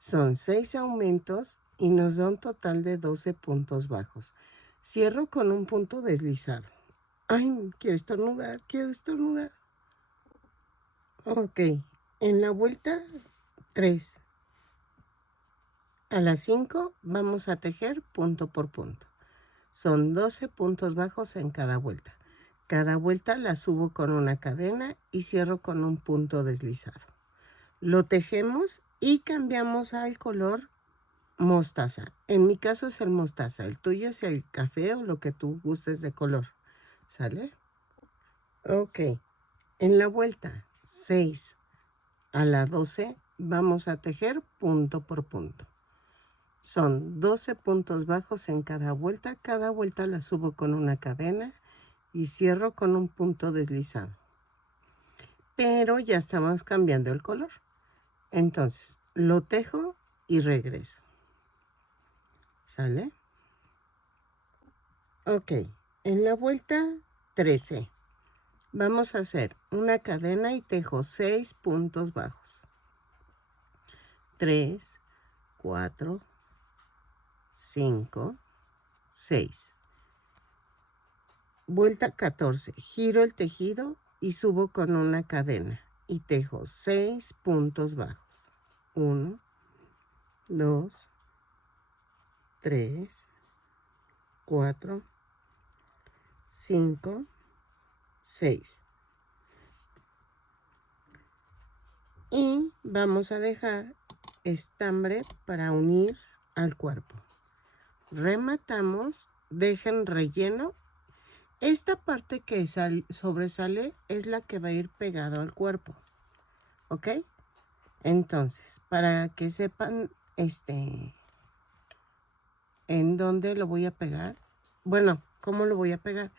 Son 6 aumentos y nos da un total de 12 puntos bajos. Cierro con un punto deslizado. Ay, quiero estornudar, quiero estornudar. Ok, en la vuelta 3. A las 5 vamos a tejer punto por punto. Son 12 puntos bajos en cada vuelta. Cada vuelta la subo con una cadena y cierro con un punto deslizado. Lo tejemos y cambiamos al color mostaza. En mi caso es el mostaza. El tuyo es el café o lo que tú gustes de color. ¿Sale? Ok. En la vuelta 6 a la 12 vamos a tejer punto por punto. Son 12 puntos bajos en cada vuelta. Cada vuelta la subo con una cadena y cierro con un punto deslizado. Pero ya estamos cambiando el color. Entonces, lo tejo y regreso. ¿Sale? Ok. En la vuelta 13 vamos a hacer una cadena y tejo 6 puntos bajos. 3, 4, 5, 6. Vuelta 14. Giro el tejido y subo con una cadena y tejo 6 puntos bajos. 1, 2, 3, 4, 5, 6. Y vamos a dejar estambre para unir al cuerpo. Rematamos, dejen relleno. Esta parte que sobresale es la que va a ir pegado al cuerpo. ¿Ok? Entonces, para que sepan en dónde lo voy a pegar. Bueno, cómo lo voy a pegar.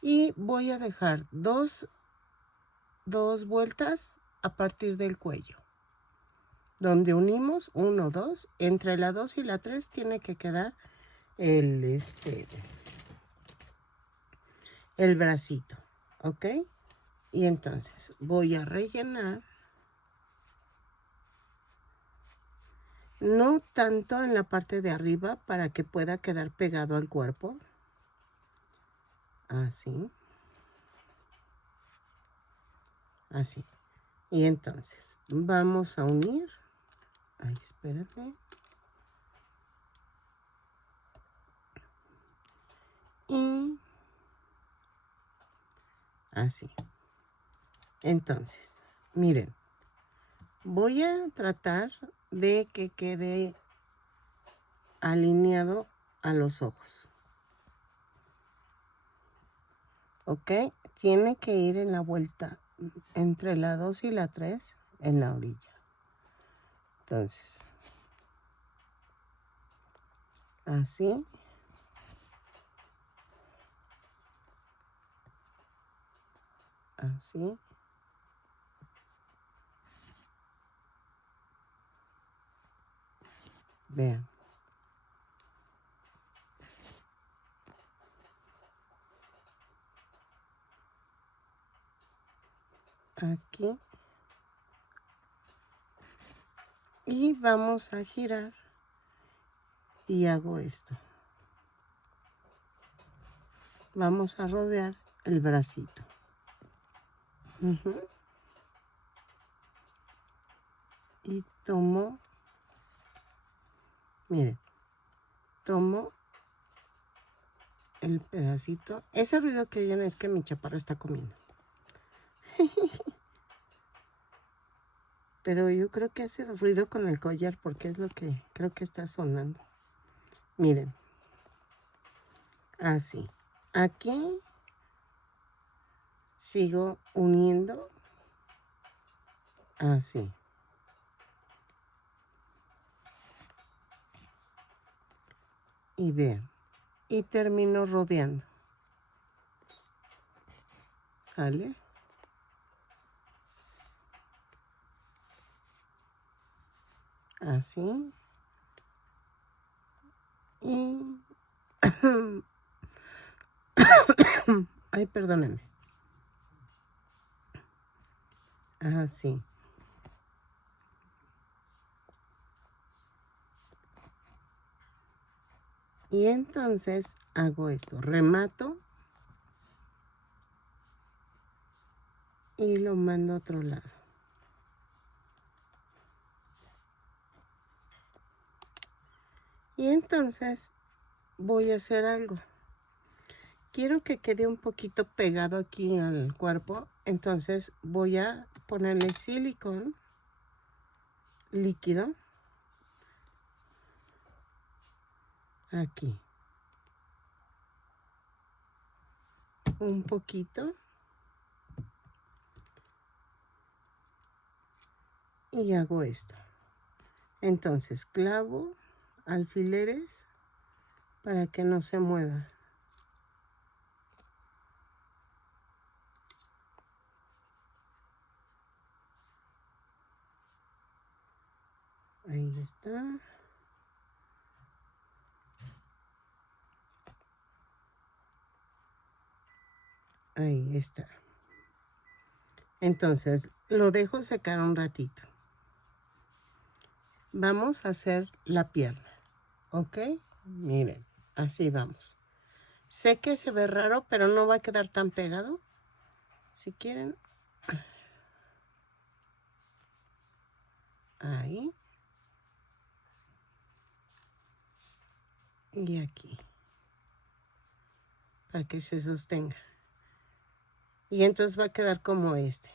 Y voy a dejar dos vueltas a partir del cuello. Donde unimos 1, 2. Entre la 2 y la 3 tiene que quedar el bracito. ¿Ok? Y entonces voy a rellenar. No tanto en la parte de arriba para que pueda quedar pegado al cuerpo. Así. Así. Y entonces vamos a unir. Ay, espérate. Y así. Entonces, miren. Voy a tratar de que quede alineado a los ojos. ¿Ok? Tiene que ir en la vuelta entre la 2 y la 3 en la orilla. Entonces, así. Así. Vean. Aquí. Y vamos a girar. Y hago esto. Vamos a rodear el bracito. Y tomo, miren, tomo el pedacito. Ese ruido que oyen es que mi chaparro está comiendo. Pero yo creo que hace ruido con el collar porque es lo que creo que está sonando. Miren. Así. Aquí sigo uniendo. Así. Y vean. Y termino rodeando. ¿Sale? Así. Y... Ay, perdónenme. Así. Y entonces hago esto, remato y lo mando a otro lado. Y entonces voy a hacer algo. Quiero que quede un poquito pegado aquí al cuerpo, entonces voy a ponerle silicón líquido aquí. Un poquito. Y hago esto. Entonces clavo alfileres para que no se mueva. Ahí está. Ahí está. Entonces lo dejo secar un ratito. Vamos a hacer la pierna. ¿Ok? Miren, así vamos. Sé que se ve raro, pero no va a quedar tan pegado. Si quieren. Ahí. Y aquí. Para que se sostenga. Y entonces va a quedar como este.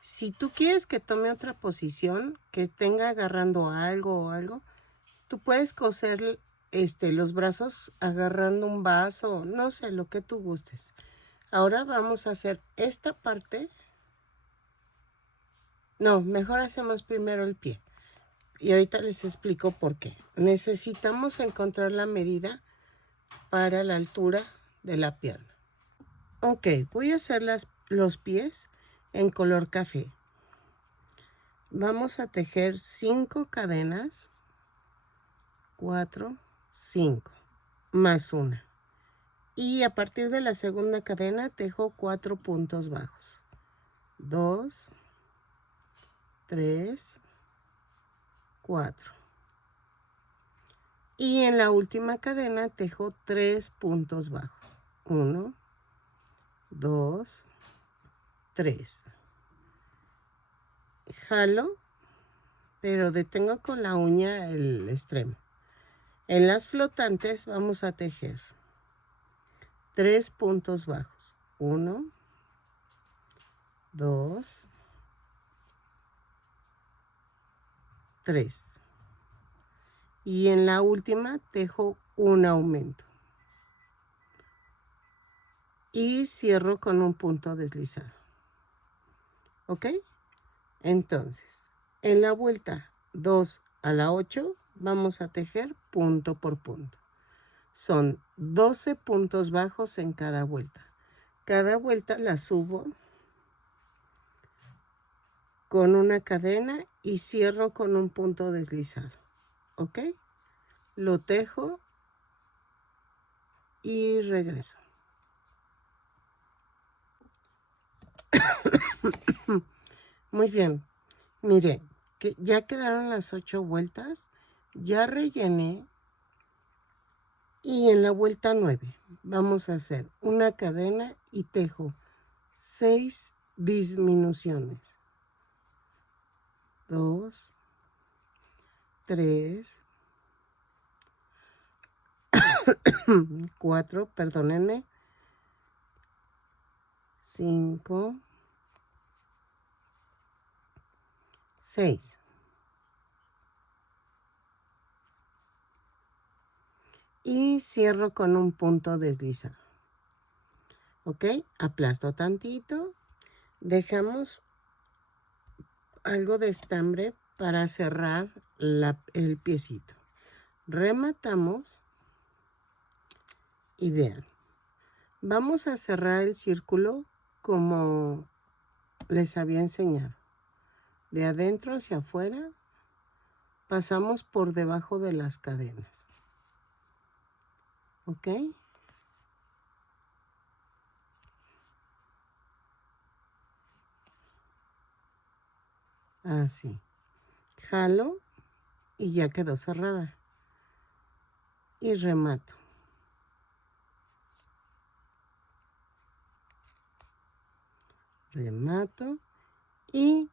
Si tú quieres que tome otra posición, que tenga agarrando algo o algo, tú puedes coser los brazos agarrando un vaso, no sé, lo que tú gustes. Ahora vamos a hacer esta parte. No, mejor hacemos primero el pie. Y ahorita les explico por qué. Necesitamos encontrar la medida para la altura de la pierna. Ok, voy a hacer los pies en color café. Vamos a tejer 5 cadenas. 4, 5, más una. Y a partir de la segunda cadena tejo 4 puntos bajos. 2, 3, 4. Y en la última cadena tejo 3 puntos bajos. 1, 2, 3. Jalo, pero detengo con la uña el extremo. En las flotantes vamos a tejer 3 puntos bajos. 1, 2, 3. Y en la última tejo un aumento. Y cierro con un punto deslizado. ¿Ok? Entonces, en la vuelta 2 a la 8 vamos a tejer punto por punto. Son 12 puntos bajos en cada vuelta. Cada vuelta la subo con una cadena y cierro con un punto deslizado. ¿Ok? Lo tejo y regreso. Muy bien. Mire, que ya quedaron las 8 vueltas. Ya rellené. Y en la vuelta 9 vamos a hacer una cadena y tejo 6 disminuciones. 2, 3, 4, perdónenme. 5, 6. Y cierro con un punto deslizado. ¿Ok? Aplasto tantito. Dejamos algo de estambre para cerrar el piecito. Rematamos. Y vean. Vamos a cerrar el círculo como les había enseñado. De adentro hacia afuera. Pasamos por debajo de las cadenas. ¿Ok? Así. Jalo y ya quedó cerrada. y remato. Remato y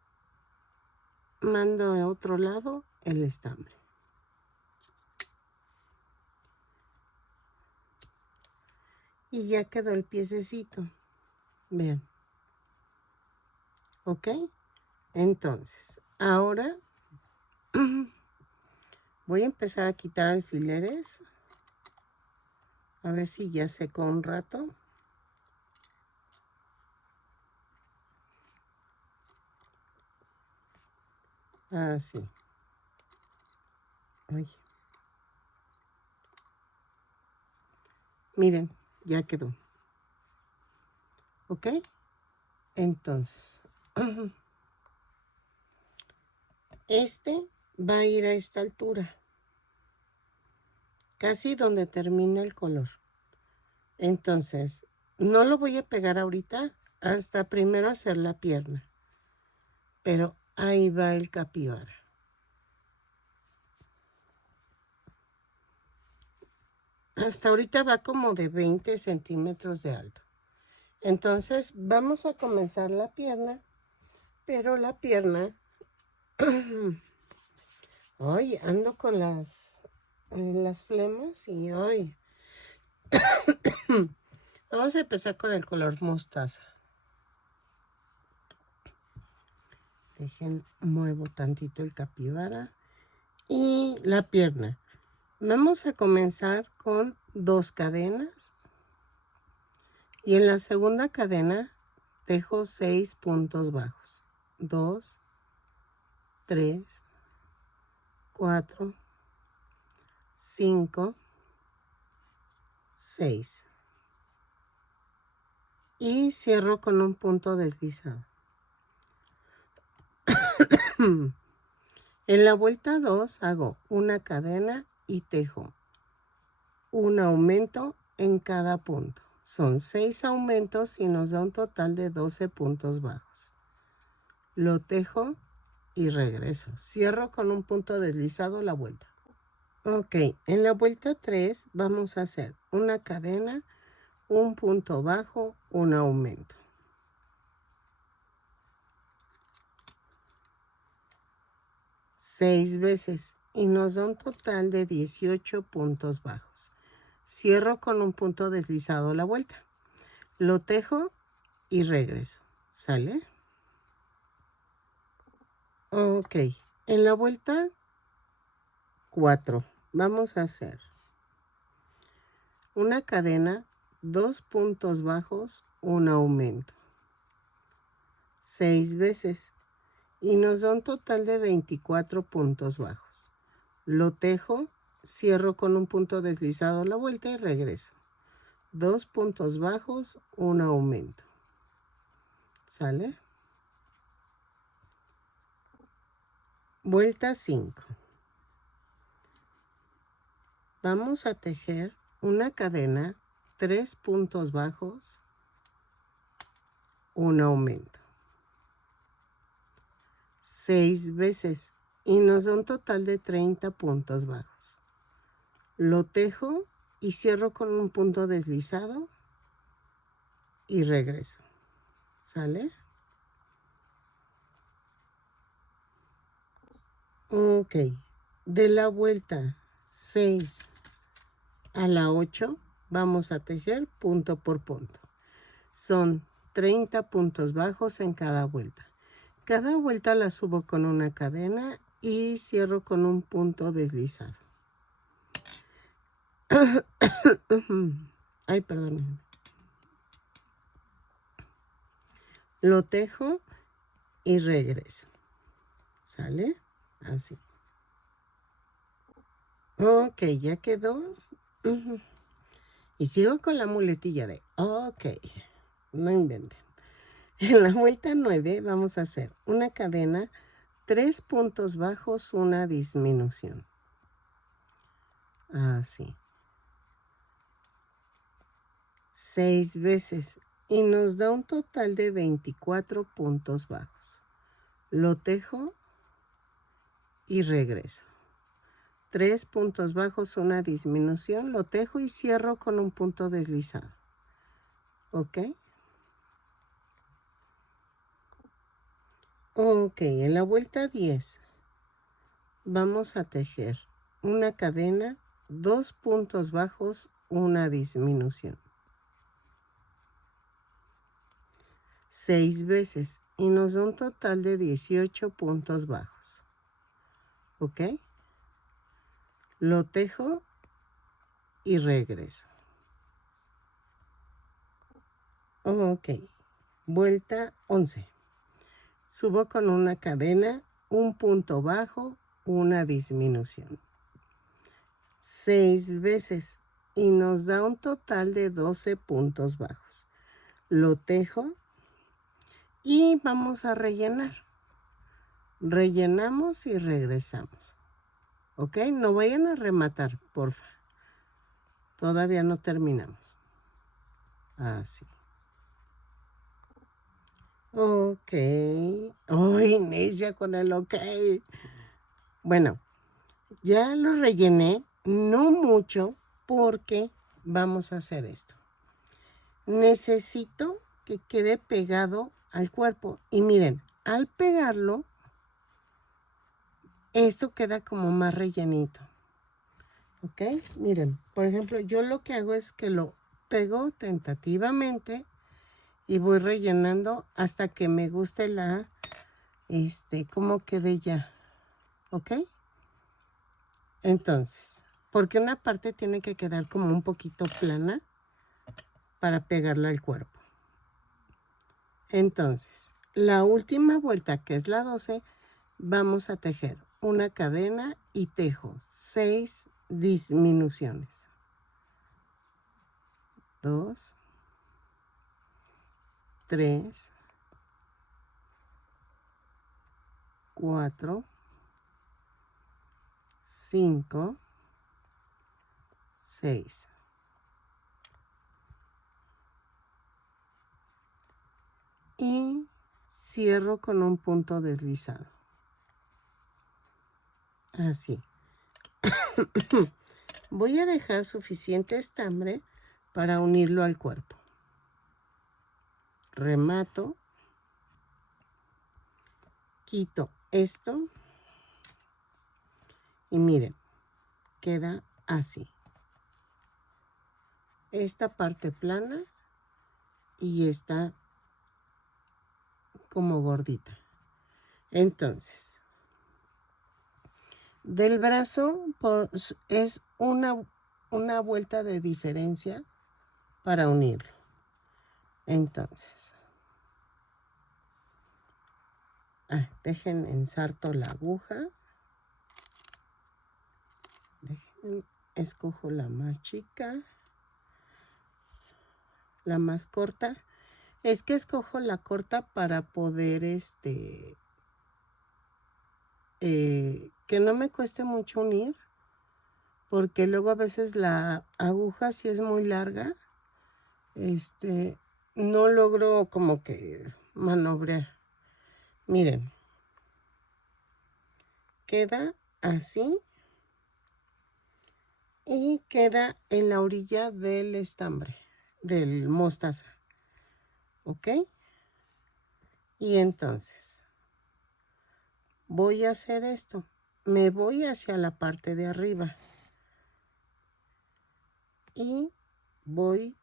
mando a otro lado el estambre. Y ya quedó el piececito. Vean. ¿Ok? Entonces, ahora voy a empezar a quitar alfileres. A ver si ya secó un rato. Así. Oye. Miren, ya quedó. ¿Ok? Entonces, este va a ir a esta altura. Casi donde termina el color. Entonces, no lo voy a pegar ahorita hasta primero hacer la pierna. Pero ahí va el capibara. Hasta ahorita va como de 20 centímetros de alto. Entonces, vamos a comenzar la pierna. Pero la pierna... Hoy ando con las flemas y hoy... Vamos a empezar con el color mostaza. Dejen, muevo tantito el capibara y la pierna. Vamos a comenzar con 2 cadenas y en la segunda cadena dejo 6 puntos bajos. 2, 3, 4, 5, 6. Y cierro con un punto deslizado. En la vuelta 2 hago una cadena y tejo un aumento en cada punto. Son 6 aumentos y nos da un total de 12 puntos bajos. Lo tejo y regreso. Cierro con un punto deslizado la vuelta. Ok, en la vuelta 3 vamos a hacer una cadena, un punto bajo, un aumento. 6 veces y nos da un total de 18 puntos bajos. Cierro con un punto deslizado la vuelta. Lo tejo y regreso. ¿Sale? Ok, en la vuelta 4 vamos a hacer una cadena, 2 puntos bajos, un aumento. 6 veces y nos da un total de 24 puntos bajos. Lo tejo, cierro con un punto deslizado la vuelta y regreso. 2 puntos bajos, un aumento. ¿Sale? Vuelta 5. Vamos a tejer una cadena, 3 puntos bajos, un aumento. 6 veces y nos da un total de 30 puntos bajos. Lo tejo y cierro con un punto deslizado y regreso. ¿Sale? Ok. De la vuelta 6 a la 8 vamos a tejer punto por punto. Son 30 puntos bajos en cada vuelta. Cada vuelta la subo con una cadena y cierro con un punto deslizado. Ay, perdón. Lo tejo y regreso. ¿Sale? Así. Ok, ya quedó. Y sigo con la muletilla de ok. No inventen. En la vuelta 9 vamos a hacer una cadena, 3 puntos bajos, una disminución. Así. 6 veces y nos da un total de 24 puntos bajos. Lo tejo y regreso. 3 puntos bajos, una disminución, lo tejo y cierro con un punto deslizado. ¿Ok? Ok, en la vuelta 10 vamos a tejer una cadena, 2 puntos bajos, una disminución. 6 veces y nos da un total de 18 puntos bajos. ¿Ok? Lo tejo y regreso. Ok, vuelta 11. Subo con una cadena, un punto bajo, una disminución. 6 veces y nos da un total de 12 puntos bajos. Lo tejo y vamos a rellenar. Rellenamos y regresamos. ¿Ok? No vayan a rematar, porfa. Todavía no terminamos. Así. Ok. Ay, necia con el ok. Bueno, ya lo rellené, no mucho, porque vamos a hacer esto. Necesito que quede pegado al cuerpo. Y miren, al pegarlo, esto queda como más rellenito. ¿Ok? Miren, por ejemplo, yo lo que hago es que lo pego tentativamente y voy rellenando hasta que me guste la, cómo quede ya. ¿Ok? Entonces, porque una parte tiene que quedar como un poquito plana para pegarla al cuerpo. Entonces, la última vuelta, que es la 12, vamos a tejer una cadena y tejo 6 disminuciones. 2, 3, 4, 5, 6. Y cierro con un punto deslizado. Así. Voy a dejar suficiente estambre para unirlo al cuerpo. Remato. Quito esto. Y miren, queda así. Esta parte plana y esta como gordita. Entonces, del brazo pues, es una vuelta de diferencia para unirlo. Entonces, dejen ensarto la aguja. Escojo la más chica, la más corta. Es que escojo la corta para poder que no me cueste mucho unir, porque luego a veces la aguja, si es muy larga, no logro como que manobrear. Miren, queda así y queda en la orilla del estambre, del mostaza. ¿Ok? Y entonces voy a hacer esto. Me voy hacia la parte de arriba y voy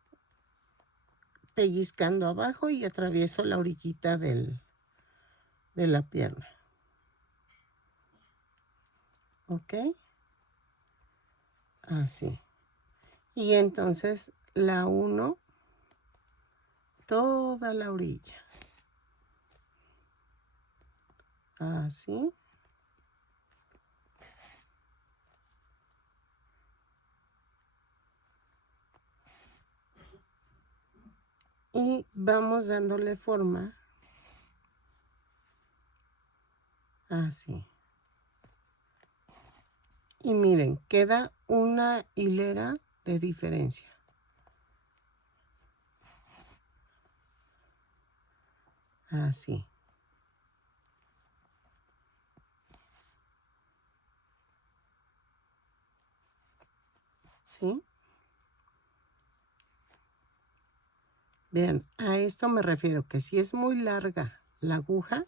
pellizcando abajo y atravieso la orillita de la pierna. ¿Ok? Así. Y entonces la uno toda la orilla. Así. Y vamos dándole forma. Así. Y miren, queda una hilera de diferencia. Así. así. Vean, a esto me refiero, que si es muy larga la aguja,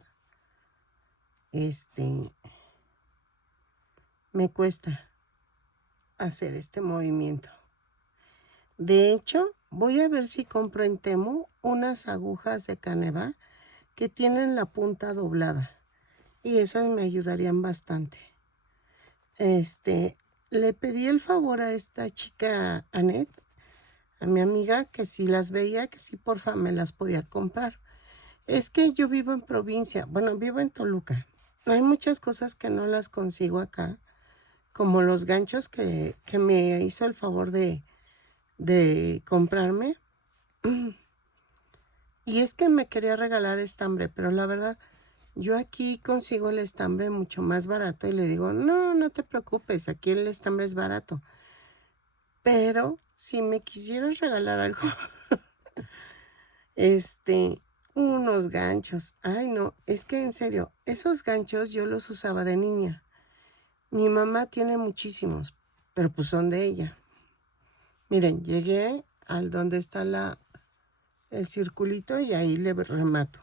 me cuesta hacer este movimiento. De hecho, voy a ver si compro en Temu unas agujas de Caneva que tienen la punta doblada. Y esas me ayudarían bastante. Le pedí el favor a esta chica, Anet, a mi amiga, que si las veía, que si porfa me las podía comprar. Es que yo vivo en provincia, bueno, vivo en Toluca. Hay muchas cosas que no las consigo acá, como los ganchos que me hizo el favor de comprarme. Y es que me quería regalar estambre, pero la verdad, yo aquí consigo el estambre mucho más barato y le digo, no, no te preocupes, aquí el estambre es barato. Pero si me quisieras regalar algo, unos ganchos. Ay, no, es que en serio, esos ganchos yo los usaba de niña. Mi mamá tiene muchísimos, pero pues son de ella. Miren, llegué al donde está el circulito y ahí le remato.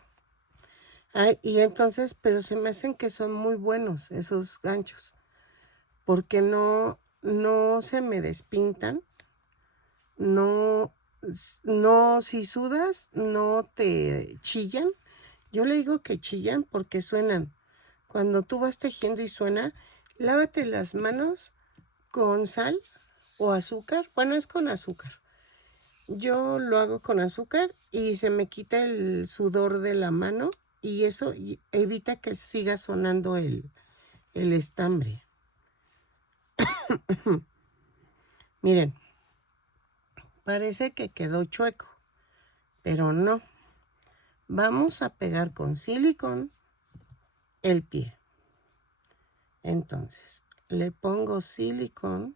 Ay, y entonces, pero se me hacen que son muy buenos esos ganchos, porque no se me despintan, no, si sudas, no te chillan. Yo le digo que chillan porque suenan. Cuando tú vas tejiendo y suena, lávate las manos con sal o azúcar. Bueno, es con azúcar. Yo lo hago con azúcar y se me quita el sudor de la mano y eso evita que siga sonando el estambre. Miren, parece que quedó chueco, pero no. Vamos a pegar con silicón el pie. Entonces, le pongo silicón.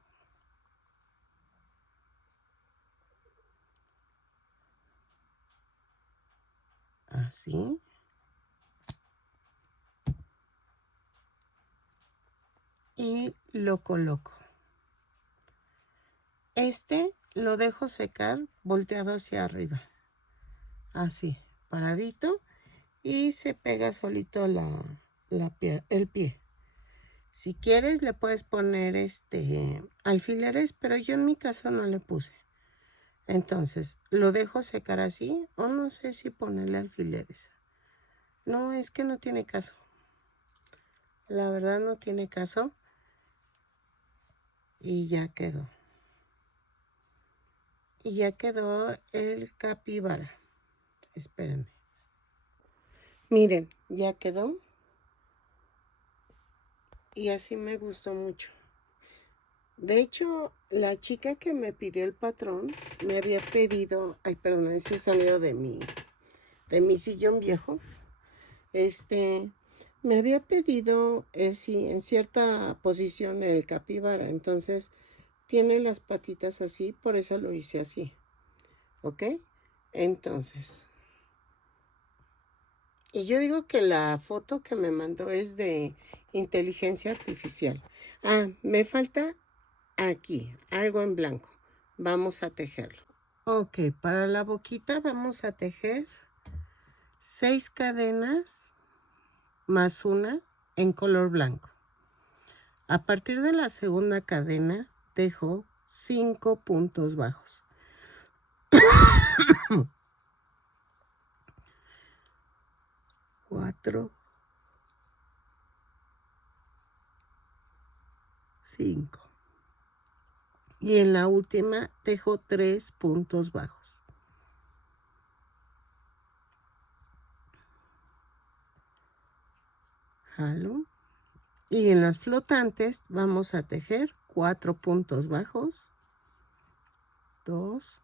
Así. Y lo coloco. Lo dejo secar volteado hacia arriba. Así, paradito. Y se pega solito el pie. Si quieres le puedes poner alfileres, pero yo en mi caso no le puse. Entonces, lo dejo secar así, o no sé si ponerle alfileres. No, es que no tiene caso. La verdad no tiene caso. Y ya quedó. Y ya quedó el capibara. Espérenme. Miren, ya quedó. Y así me gustó mucho. De hecho, la chica que me pidió el patrón me había pedido, ay, perdón, ese sonido de mi sillón viejo. Me había pedido, sí, en cierta posición el capibara. Entonces, tiene las patitas así, por eso lo hice así. ¿Ok? Entonces, y yo digo que la foto que me mandó es de inteligencia artificial. Ah, me falta aquí, algo en blanco. Vamos a tejerlo. Ok, para la boquita vamos a tejer 6 cadenas más una en color blanco. A partir de la segunda cadena tejo 5 puntos bajos. 4, 5. Y en la última tejo 3 puntos bajos. Jalo. Y en las flotantes vamos a tejer 4 puntos bajos. 2,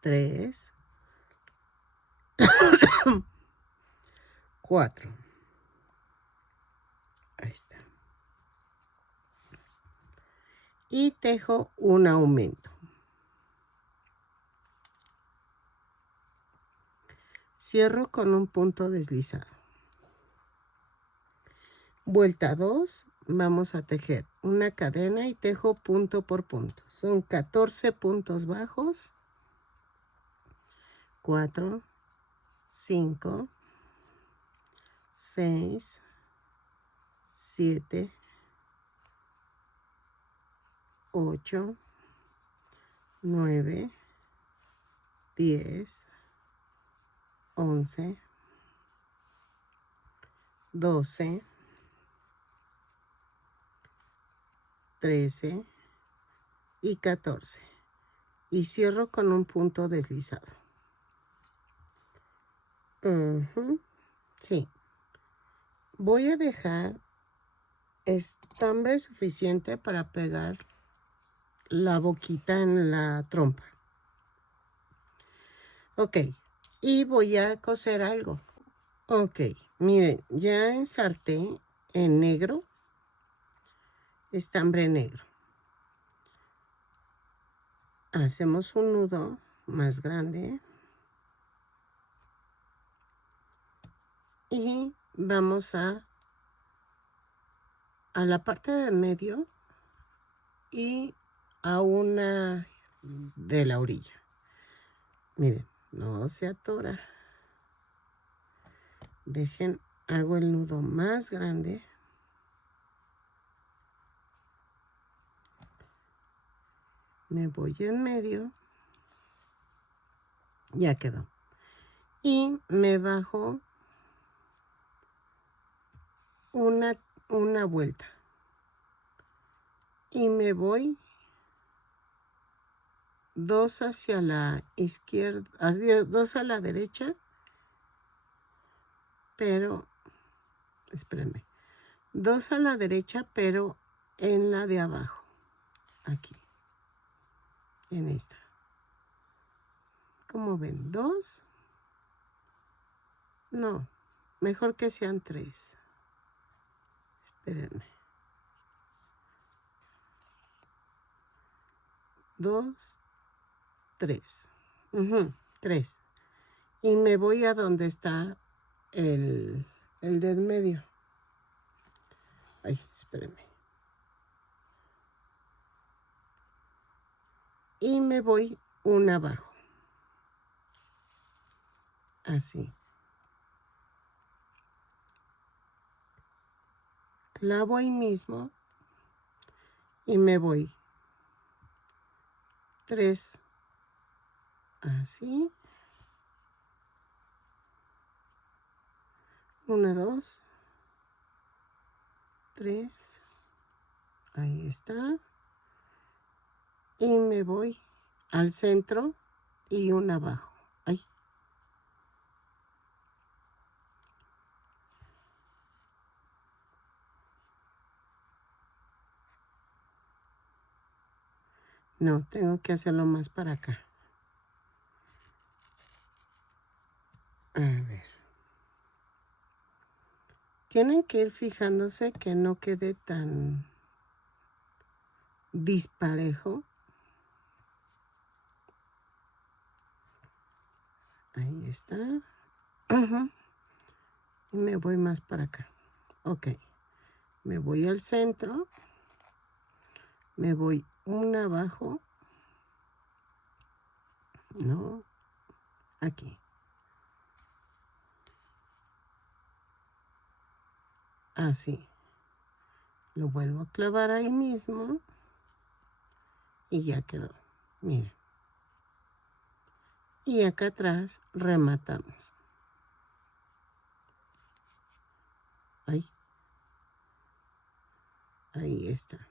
3, 4. Ahí está. Y tejo un aumento. Cierro con un punto deslizado. Vuelta 2, vamos a tejer una cadena y tejo punto por punto. Son 14 puntos bajos. 4, 5, 6, 7, 8, 9, 10, 11, 12, 13 y 14. Y cierro con un punto deslizado. Sí. Voy a dejar estambre suficiente para pegar la boquita en la trompa. Ok. Y voy a coser algo. Ok. Miren, ya ensarté en negro, estambre negro. Hacemos un nudo más grande. Y vamos a la parte de medio y a una de la orilla. Miren, no se atora. Dejen, hago el nudo más grande. Me voy en medio. Ya quedó. Y me bajo una vuelta. Y me voy 2 hacia la izquierda, 2 a la derecha, pero, espérenme, 2 a la derecha, pero en la de abajo, aquí, en esta. ¿Cómo ven? 2. No, mejor que sean 3. Espérenme. 2, 3. 3. Y me voy a donde está el de en medio. Ay, espérenme. Y me voy una abajo. Así. Clavo ahí mismo. Y me voy 3. Así. 1, 2, 3. Ahí está. Y me voy al centro y una abajo. Ay. No, tengo que hacerlo más para acá. A ver. Tienen que ir fijándose que no quede tan disparejo. Ahí está. Y me voy más para acá. Ok. Me voy al centro. Me voy una abajo. No. Aquí. Así. Lo vuelvo a clavar ahí mismo. Y ya quedó. Miren. Y acá atrás rematamos. Ahí. Ahí está.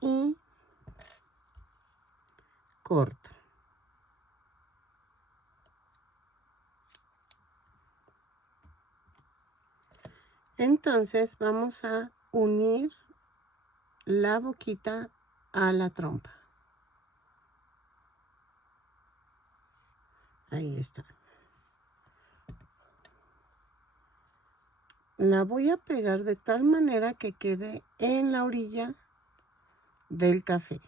Y corto. Entonces vamos a unir la boquita a la trompa. Ahí está. La voy a pegar de tal manera que quede en la orilla del café.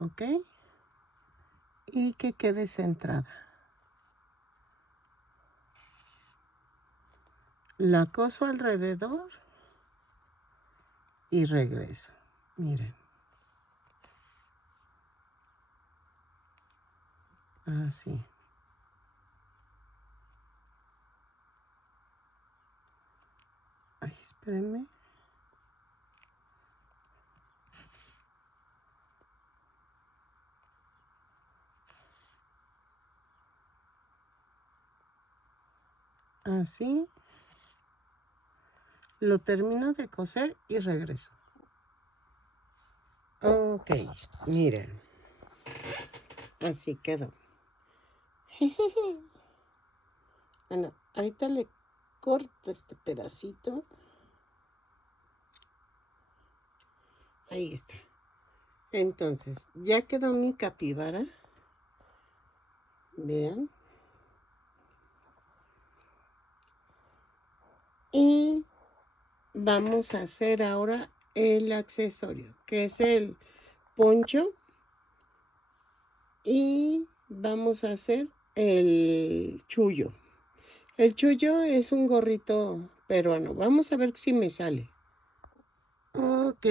¿Ok? Y que quede centrada. La coso alrededor y regreso. Miren. Así. Ay, espérenme. Así. Lo termino de coser y regreso. Ok, miren. Así quedó. Bueno, ahorita le corto este pedacito. Ahí está. Entonces, ya quedó mi capibara. Vean. Y vamos a hacer ahora el accesorio, que es el poncho. Y vamos a hacer el chullo. El chullo es un gorrito peruano. Vamos a ver si me sale. Ok.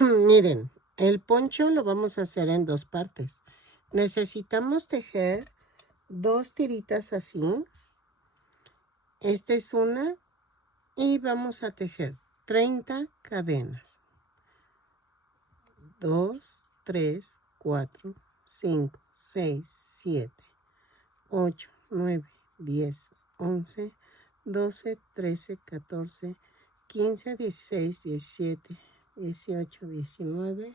Miren, el poncho lo vamos a hacer en dos partes. Necesitamos tejer 2 tiritas así. Esta es una. Y vamos a tejer 30 cadenas. 2, 3, 4, 5, 6, 7, 8, 9, 10, 11, 12, 13, 14, 15, 16, 17, 18, 19,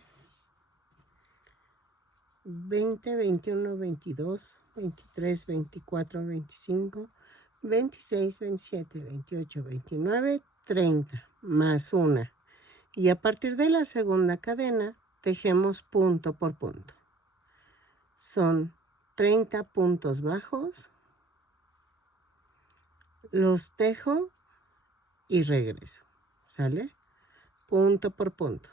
20, 21, 22, 23, 24, 25, 26, 27, 28, 29, 30, más una. Y a partir de la segunda cadena, tejemos punto por punto. Son 30 puntos bajos. Los tejo y regreso. ¿Sale? Punto por punto.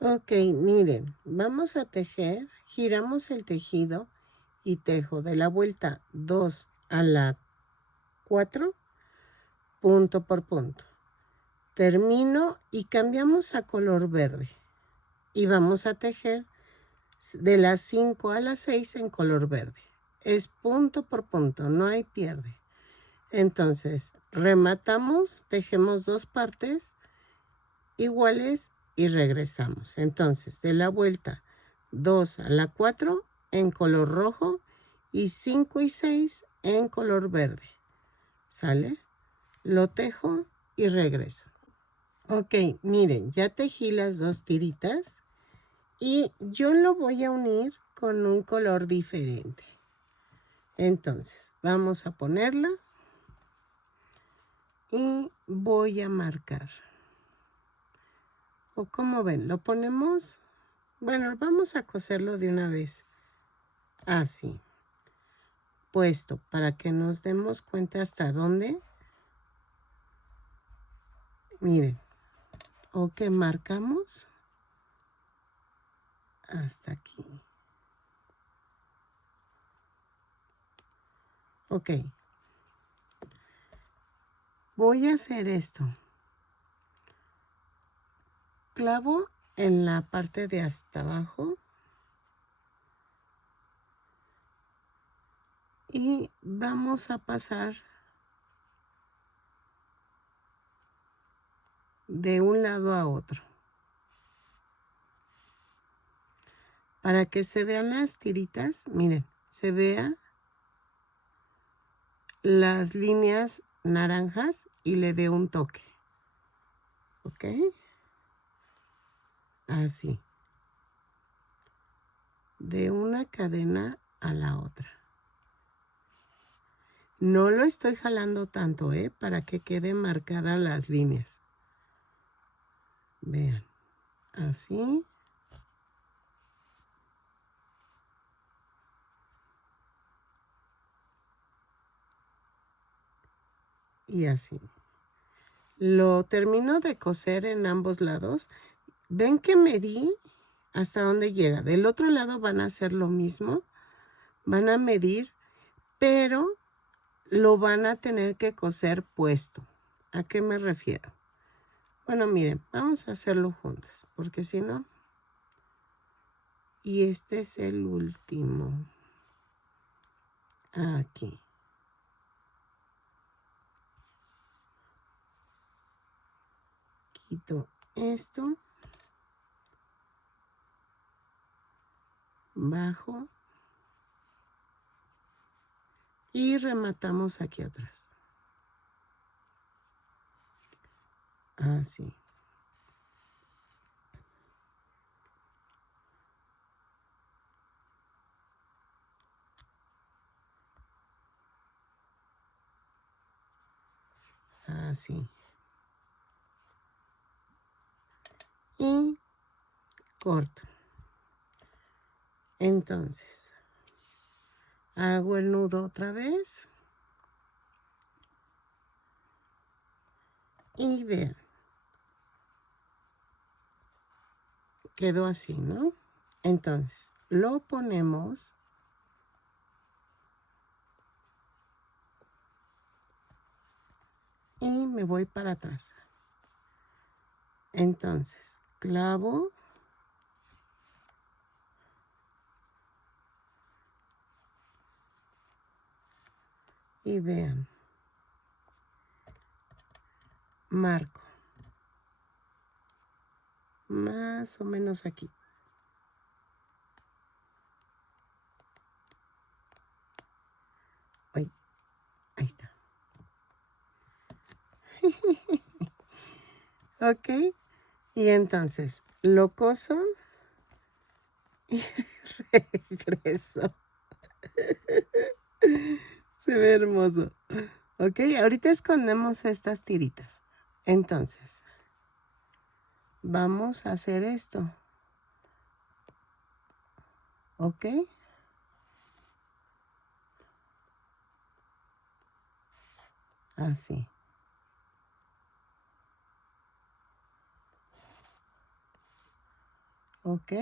Ok, miren, vamos a tejer, giramos el tejido y tejo de la vuelta 2 a la 4, punto por punto. Termino y cambiamos a color verde. Y vamos a tejer de las 5 a las 6 en color verde. Es punto por punto, no hay pierde. Entonces, rematamos, tejemos 2 partes iguales y regresamos. Entonces, de la vuelta 2 a la 4 en color rojo y 5 y 6 en color verde. ¿Sale? Lo tejo y regreso. Ok, miren, ya tejí las 2 tiritas y yo lo voy a unir con un color diferente. Entonces, vamos a ponerla y voy a marcar. O como ven, lo ponemos, bueno, vamos a coserlo de una vez. Así. Puesto para que nos demos cuenta hasta dónde. Miren. O que marcamos hasta aquí. Ok. Voy a hacer esto. Clavo en la parte de hasta abajo. Y vamos a pasar de un lado a otro. Para que se vean las tiritas, miren, se vea las líneas naranjas y le dé un toque. ¿Ok? Así. De una cadena a la otra. No lo estoy jalando tanto, para que queden marcadas las líneas. Vean. Así. Y así. Lo termino de coser en ambos lados. ¿Ven que medí hasta dónde llega? Del otro lado van a hacer lo mismo. Van a medir, pero lo van a tener que coser puesto. ¿A qué me refiero? Bueno, miren, vamos a hacerlo juntos, porque si no... Y este es el último. Aquí. Quito esto. Bajo. Y rematamos aquí atrás. Así. Así. Y corto. Entonces, hago el nudo otra vez. Y vean. Quedó así, ¿no? Entonces, lo ponemos. Y me voy para atrás. Entonces, clavo. Y vean. Marco. Más o menos aquí. Uy, ahí está. Ok. Y entonces, lo coso y regreso. Se ve hermoso. Ok, ahorita escondemos estas tiritas. Entonces, vamos a hacer esto. Ok. Así. Ok.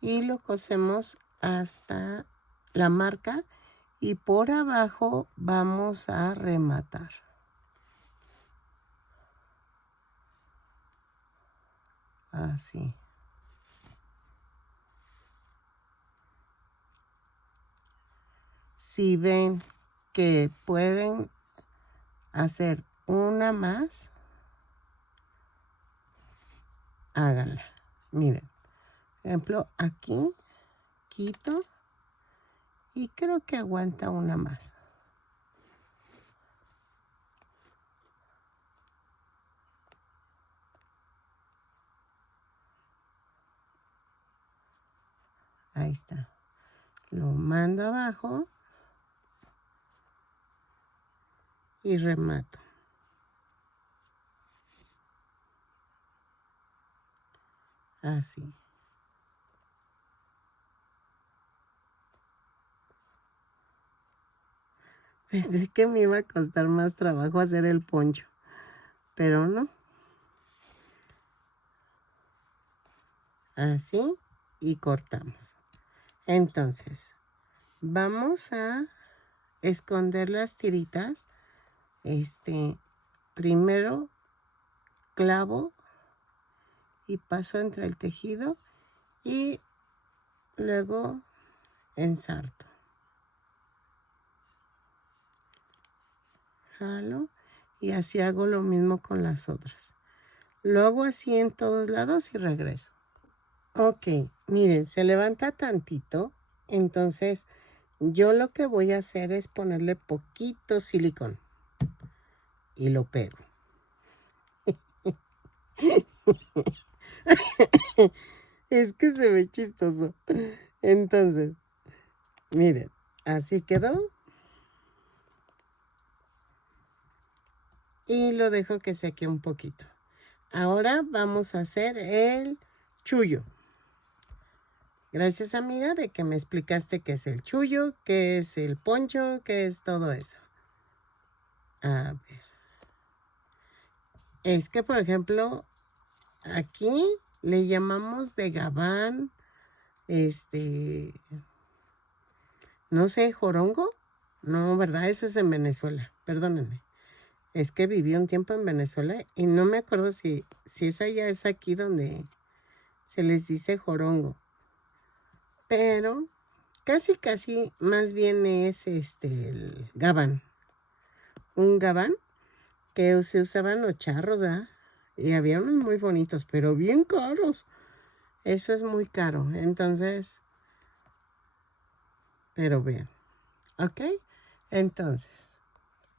Y lo cosemos hasta la marca y por abajo vamos a rematar. Así. Si ven que pueden hacer una más, háganla. Miren, por ejemplo, aquí quito y creo que aguanta una más. Ahí está. Lo mando abajo y remato. Así. Pensé que me iba a costar más trabajo hacer el poncho, pero no. Así y cortamos. Entonces, vamos a esconder las tiritas. Primero clavo y paso entre el tejido y luego ensarto. Jalo y así hago lo mismo con las otras. Lo hago así en todos lados y regreso. Ok, miren, se levanta tantito, entonces yo lo que voy a hacer es ponerle poquito silicón y lo pego. Es que se ve chistoso. Entonces, miren, así quedó. Y lo dejo que seque un poquito. Ahora vamos a hacer el chullo. Gracias, amiga, de que me explicaste qué es el chullo, qué es el poncho, qué es todo eso. A ver. Es que, por ejemplo, aquí le llamamos de gabán, no sé, jorongo. No, ¿verdad? Eso es en Venezuela. Perdónenme. Es que viví un tiempo en Venezuela y no me acuerdo si es allá, es aquí donde se les dice jorongo. Pero casi más bien es el gabán. Un gabán que se usaban los charros, ¿verdad? Y había unos muy bonitos, pero bien caros. Eso es muy caro. Entonces, pero vean. ¿Ok? Entonces,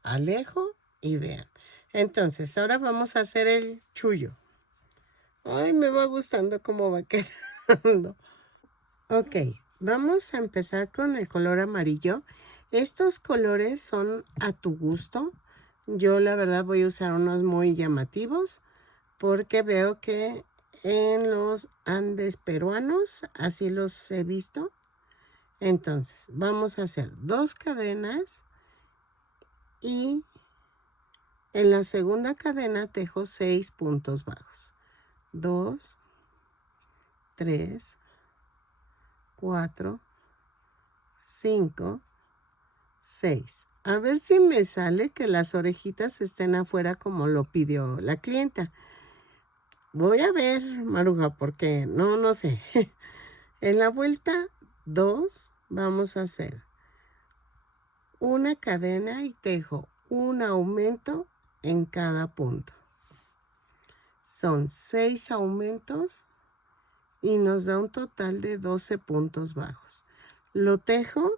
alejo y vean. Entonces, ahora vamos a hacer el chullo. Ay, me va gustando cómo va quedando. Ok, vamos a empezar con el color amarillo. Estos colores son a tu gusto. Yo la verdad voy a usar unos muy llamativos porque veo que en los Andes peruanos así los he visto. Entonces, vamos a hacer 2 cadenas y en la segunda cadena tejo 6 puntos bajos. 2, 3, 4, 5, 6. A ver si me sale que las orejitas estén afuera como lo pidió la clienta. Voy a ver, Maruja, porque no sé. En la vuelta 2 vamos a hacer una cadena y tejo un aumento en cada punto. Son 6 aumentos y nos da un total de 12 puntos bajos. Lo tejo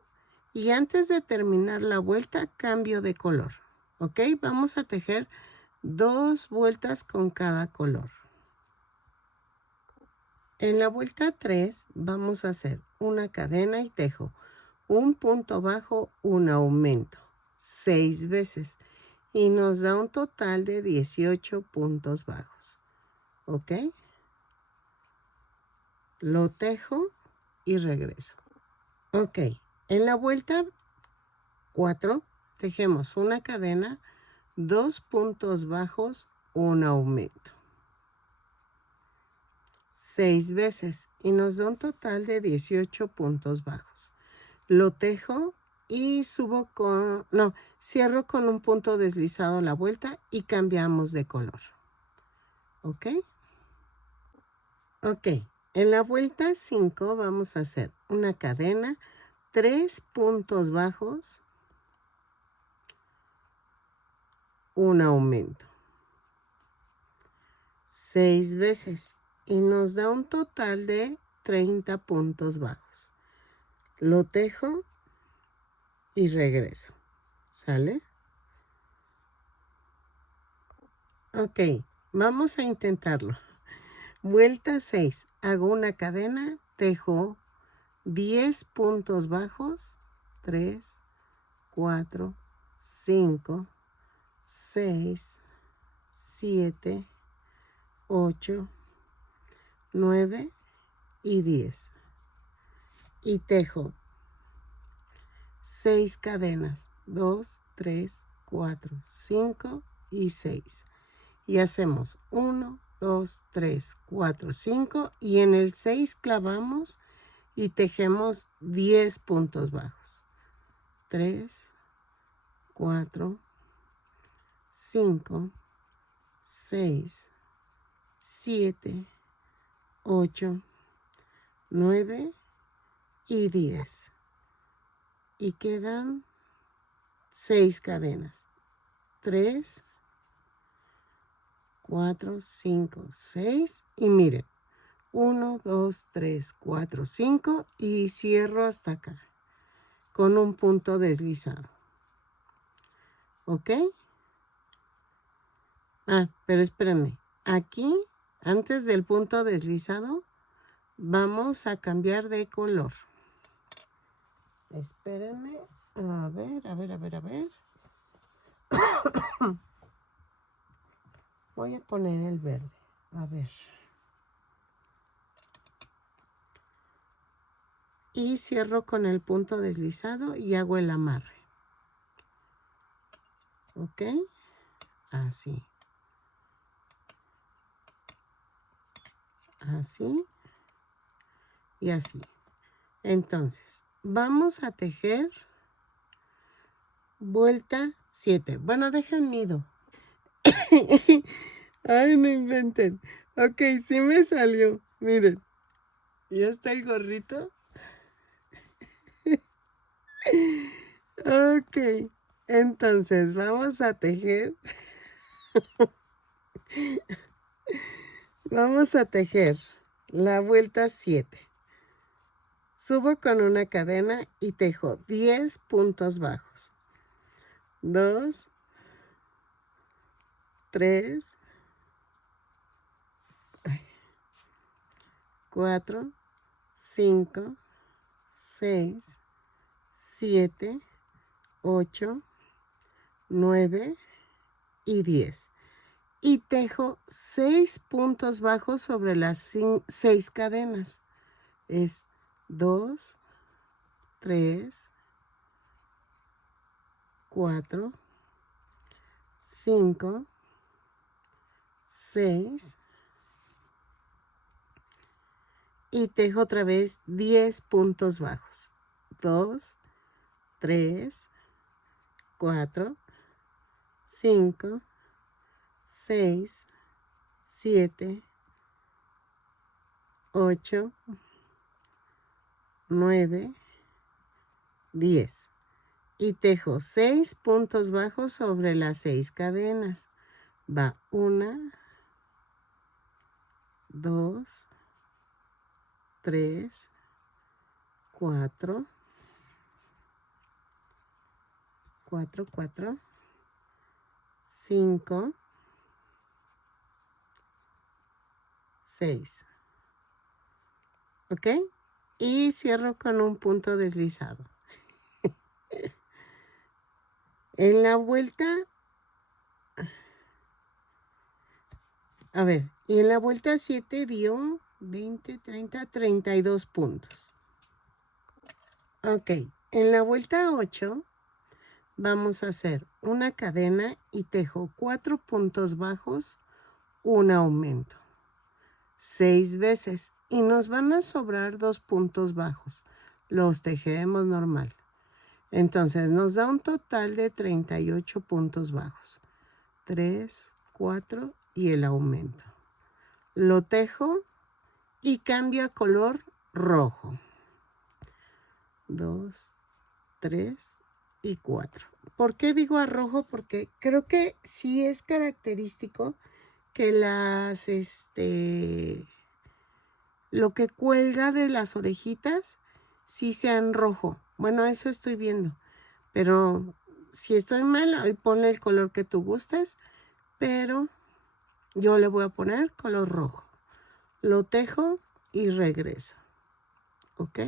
y antes de terminar la vuelta cambio de color. ¿Ok? Vamos a tejer 2 vueltas con cada color. En la vuelta 3 vamos a hacer una cadena y tejo un punto bajo, un aumento, 6 veces y nos da un total de 18 puntos bajos. ¿Ok? Lo tejo y regreso. Ok, en la vuelta 4 tejemos una cadena, 2 puntos bajos, un aumento. 6 veces y nos da un total de 18 puntos bajos. Lo tejo y cierro con un punto deslizado la vuelta y cambiamos de color. ¿Ok? Ok, en la vuelta 5 vamos a hacer una cadena, 3 puntos bajos, un aumento. 6 veces y nos da un total de 30 puntos bajos. Lo tejo y regreso. ¿Sale? Ok, vamos a intentarlo. Vuelta 6. Hago una cadena, tejo 10 puntos bajos. 3, 4, 5, 6, 7, 8, 9 y 10. Y tejo 6 cadenas, 2, 3, 4, 5 y 6. Y hacemos 1, 2, 3, 4, 5 y en el 6 clavamos y tejemos 10 puntos bajos. 3, 4, 5, 6, 7, 8, 9 y 10. Y quedan 6 cadenas. 3, 4, 5, 6 y miren. 1, 2, 3, 4, 5 y cierro hasta acá con un punto deslizado. ¿Ok? Pero espérenme. Aquí, antes del punto deslizado, vamos a cambiar de color. Espérenme. A ver. Voy a poner el verde. A ver. Y cierro con el punto deslizado y hago el amarre. ¿Ok? Así. Así. Y así. Entonces, vamos a tejer vuelta 7. Bueno, dejen mido. Ay, no inventen. Ok, sí me salió. Miren. Ya está el gorrito. Ok. Entonces, vamos a tejer. Vamos a tejer la vuelta 7. Subo con una cadena y tejo 10 puntos bajos. 2, 3, 4, 5, 6, 7, 8, 9 y 10. Y tejo 6 puntos bajos sobre las 6 cadenas. Es 2, 3, 4, 5, 6 y tejo otra vez 10 puntos bajos. 2, 3, 4, 5, 6, 7, 8, 9, 10. Y tejo 6 puntos bajos sobre las 6 cadenas. Va 1, 2, 3, 4, 5, 6. ¿Ok? Y cierro con un punto deslizado. En la vuelta, a ver, y en la vuelta 7 dio 20, 30, 32 puntos. Ok, en la vuelta 8 vamos a hacer una cadena y tejo 4 puntos bajos, un aumento. 6 veces y nos van a sobrar 2 puntos bajos. Los tejeremos normal. Entonces nos da un total de 38 puntos bajos. 3, 4 y el aumento. Lo tejo y cambia a color rojo. 2, 3 y 4. ¿Por qué digo a rojo? Porque creo que sí es característico que lo que cuelga de las orejitas sí sea en rojo. Bueno, eso estoy viendo. Pero si estoy mal, ahí ponle el color que tú gustes. Pero yo le voy a poner color rojo. Lo tejo y regreso. ¿Ok?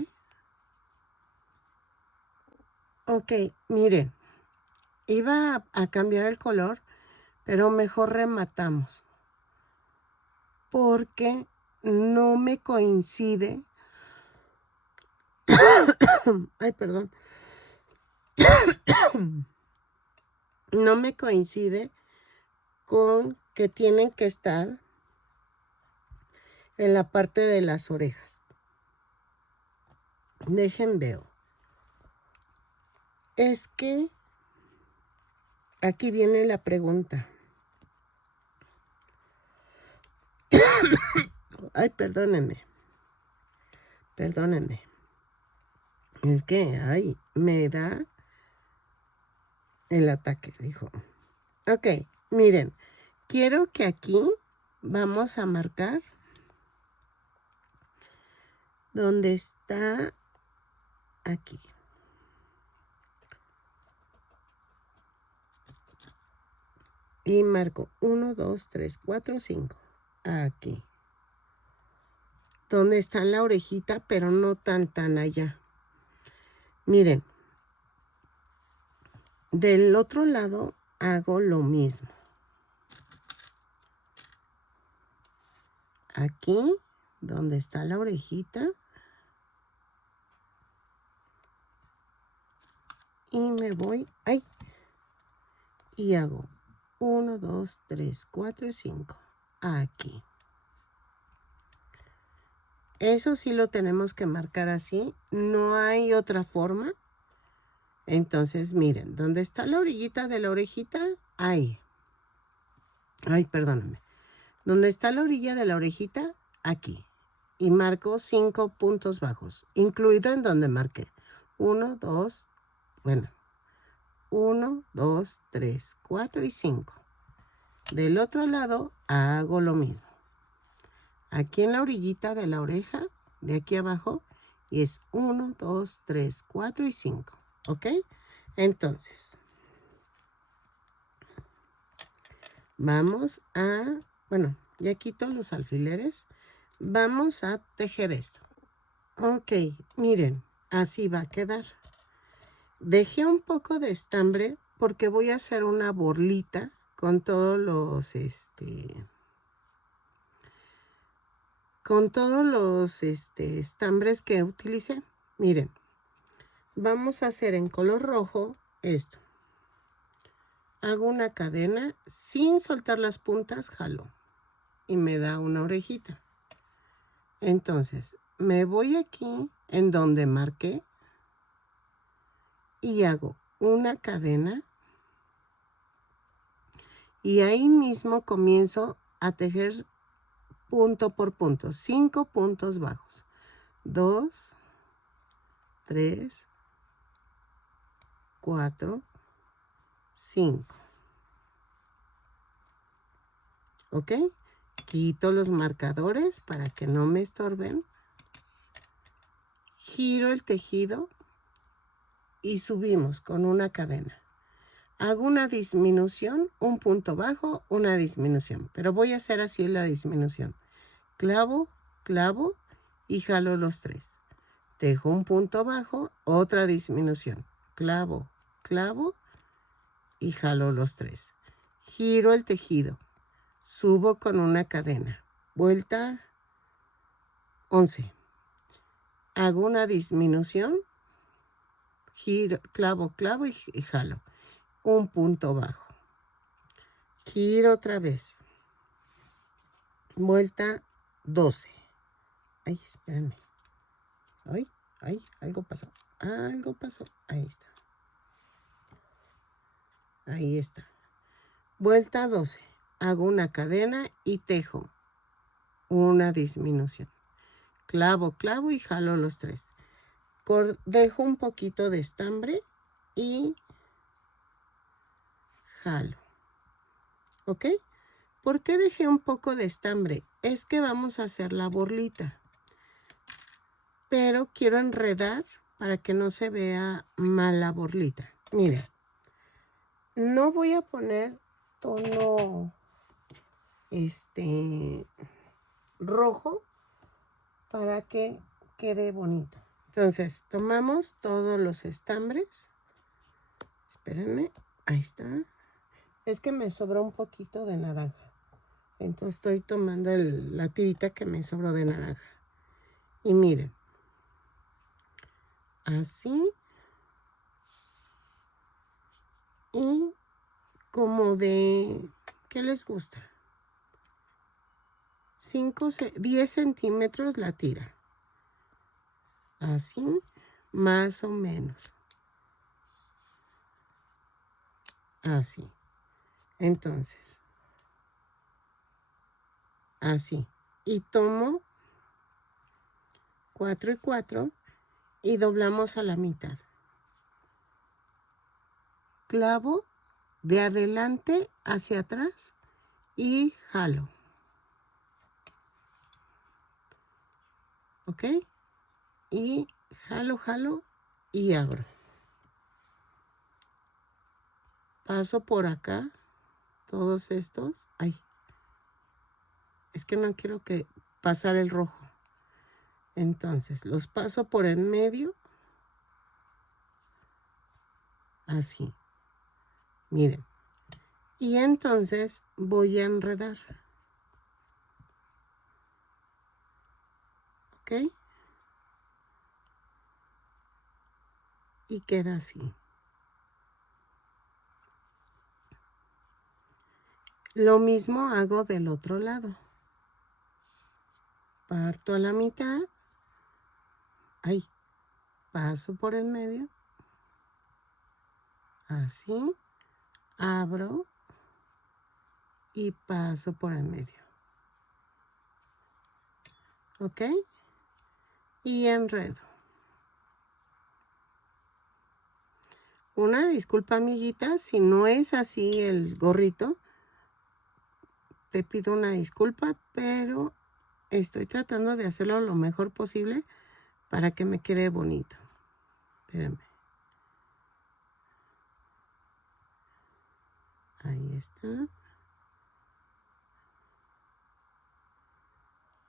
Ok, miren. Iba a cambiar el color, pero mejor rematamos. Porque no me coincide. Ay, perdón. No me coincide con que tienen que estar en la parte de las orejas. Dejen veo. Es que aquí viene la pregunta. Ay, perdónenme. Perdónenme. Es que, ay, me da el ataque, dijo. Ok, miren. Quiero que aquí vamos a marcar donde está aquí. Y marco 1, 2, 3, 4, 5. Aquí. Donde está la orejita, pero no tan allá. Miren. Del otro lado hago lo mismo. Aquí, donde está la orejita. Y me voy, ay, y hago 1, 2, 3, 4 y 5. Aquí. Eso sí lo tenemos que marcar así. No hay otra forma. Entonces, miren, ¿dónde está la orillita de la orejita? Ahí. Ay, perdóname. ¿Dónde está la orilla de la orejita? Aquí. Y marco 5 puntos bajos, incluido en donde marqué. 1, 2, bueno, 1, 2, 3, 4 y 5. Del otro lado hago lo mismo. Aquí en la orillita de la oreja, de aquí abajo, y es 1, 2, 3, 4 y 5. ¿Ok? Entonces, vamos a, bueno, ya quito los alfileres. Vamos a tejer esto. Ok, miren, así va a quedar. Dejé un poco de estambre porque voy a hacer una borlita con todos los, estambres que utilicé. Miren, vamos a hacer en color rojo esto. Hago una cadena sin soltar las puntas, jalo y me da una orejita. Entonces, me voy aquí en donde marqué y hago una cadena y ahí mismo comienzo a tejer punto por punto, 5 puntos bajos. 2, 3, 4, 5. ¿Ok? Quito los marcadores para que no me estorben. Giro el tejido y subimos con una cadena. Hago una disminución, un punto bajo, una disminución. Pero voy a hacer así la disminución. Clavo, clavo y jalo los 3. Tejo un punto bajo, otra disminución. Clavo, clavo y jalo los 3. Giro el tejido. Subo con una cadena. Vuelta 11. Hago una disminución. Giro, clavo, clavo y jalo. Un punto bajo. Giro otra vez. Vuelta 12. Ay, espérame. Ay, algo pasó. Algo pasó. Ahí está. Ahí está. Vuelta 12. Hago una cadena y tejo una disminución. Clavo, clavo y jalo los 3. Dejo un poquito de estambre y jalo. ¿Ok? ¿Por qué dejé un poco de estambre? Es que vamos a hacer la borlita. Pero quiero enredar para que no se vea mal la borlita. Miren, no voy a poner tono rojo para que quede bonito. Entonces, tomamos todos los estambres. Espérenme, ahí está. Es que me sobró un poquito de naranja. Entonces estoy tomando la tirita que me sobró de naranja. Y miren, así. Y como de, ¿qué les gusta? 10 centímetros la tira. Así, más o menos. Así. Entonces, así. Y tomo 4 y 4 y doblamos a la mitad. Clavo de adelante hacia atrás y jalo. ¿Ok? Y jalo, jalo y abro. Paso por acá todos estos. Ay, es que no quiero que pasar el rojo. Entonces, los paso por en medio. Así. Miren. Y entonces voy a enredar. ¿Ok? Y queda así. Lo mismo hago del otro lado. Parto a la mitad. Ahí. Paso por en medio. Así, abro y paso por el medio. ¿Ok? Y enredo. Una disculpa, amiguita, si no es así el gorrito, te pido una disculpa, pero estoy tratando de hacerlo lo mejor posible para que me quede bonito. Espérenme. Ahí está.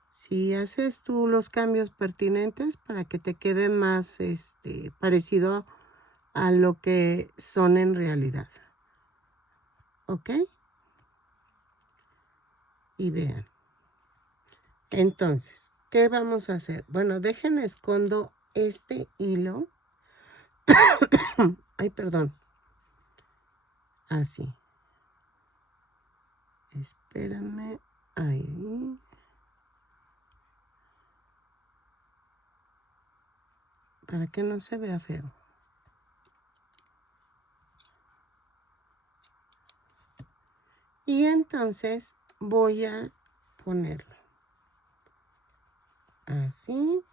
Si haces tú los cambios pertinentes para que te quede más parecido a lo que son en realidad. ¿Ok? Y vean. Entonces, ¿qué vamos a hacer? Bueno, dejen escondo este hilo. Ay, perdón. Así. Espérame. Ahí. Para que no se vea feo. Y entonces voy a ponerlo. Así.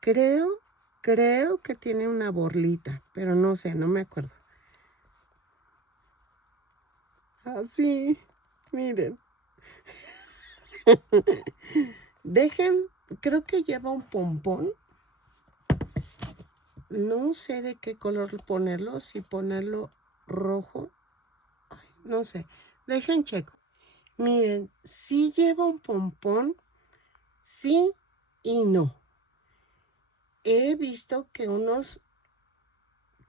Creo que tiene una borlita, pero no sé, no me acuerdo. Así, miren. Dejen, creo que lleva un pompón. No sé de qué color ponerlo, si ponerlo rojo. Ay, no sé, dejen checo. Miren, sí lleva un pompón, sí y no. He visto que unos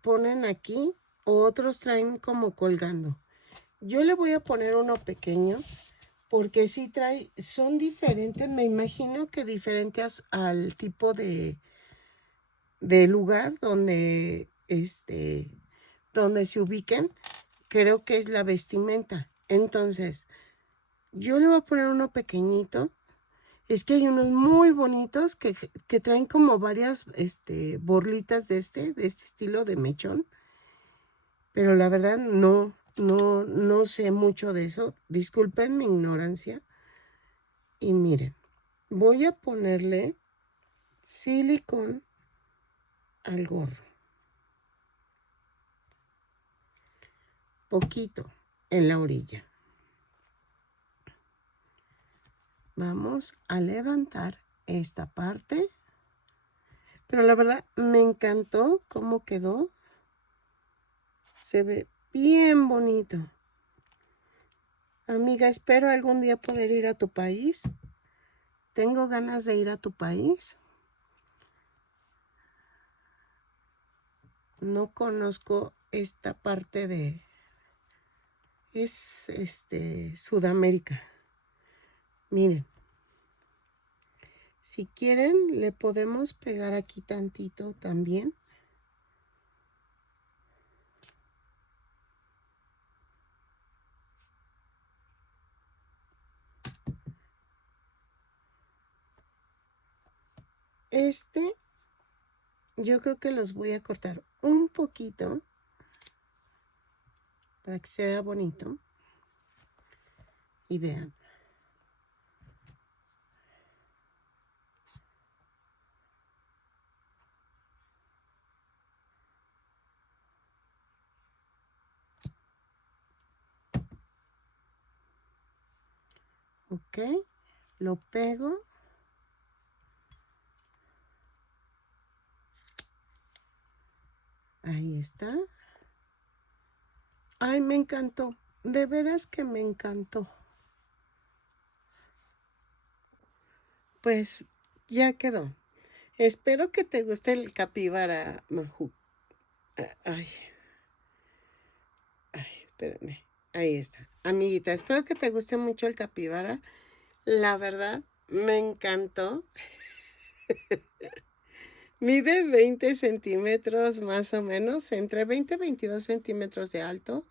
ponen aquí, otros traen como colgando. Yo le voy a poner uno pequeño, porque sí trae, son diferentes, me imagino que diferentes al tipo de lugar donde, donde se ubiquen, creo que es la vestimenta. Entonces, yo le voy a poner uno pequeñito. Es que hay unos muy bonitos que traen como varias borlitas de este estilo de mechón. Pero la verdad no sé mucho de eso. Disculpen mi ignorancia. Y miren, voy a ponerle silicón al gorro. Poquito en la orilla. Vamos a levantar esta parte. Pero la verdad me encantó cómo quedó. Se ve bien bonito. Amiga, espero algún día poder ir a tu país. Tengo ganas de ir a tu país. No conozco esta parte de... Es Sudamérica. Miren. Si quieren, le podemos pegar aquí tantito también. Yo creo que los voy a cortar un poquito para que se vea bonito. Y vean. Ok, lo pego. Ahí está. Ay, me encantó. De veras que me encantó. Pues ya quedó. Espero que te guste el capibara, Maju. Ay, espérame. Ahí está. Amiguita, espero que te guste mucho el capibara. La verdad, me encantó. Mide 20 centímetros más o menos, entre 20 y 22 centímetros de alto.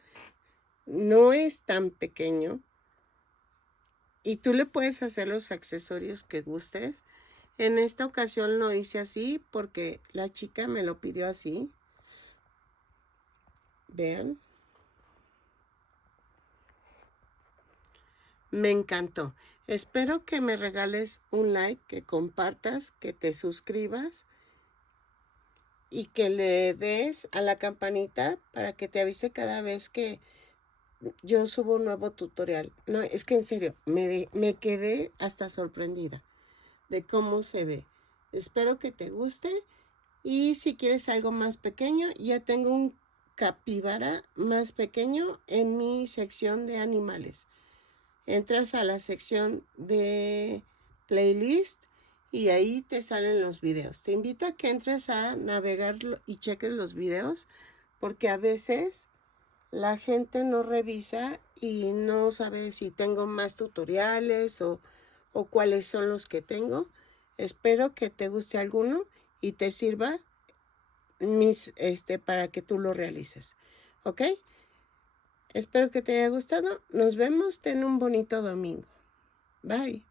No es tan pequeño. Y tú le puedes hacer los accesorios que gustes. En esta ocasión lo hice así porque la chica me lo pidió así. Vean. Me encantó. Espero que me regales un like, que compartas, que te suscribas y que le des a la campanita para que te avise cada vez que yo subo un nuevo tutorial. No, es que en serio, me quedé hasta sorprendida de cómo se ve. Espero que te guste y si quieres algo más pequeño, ya tengo un capibara más pequeño en mi sección de animales. Entras a la sección de playlist y ahí te salen los videos. Te invito a que entres a navegar y cheques los videos porque a veces la gente no revisa y no sabe si tengo más tutoriales o cuáles son los que tengo. Espero que te guste alguno y te sirva para que tú lo realices. ¿Ok? Espero que te haya gustado. Nos vemos. Ten un bonito domingo. Bye.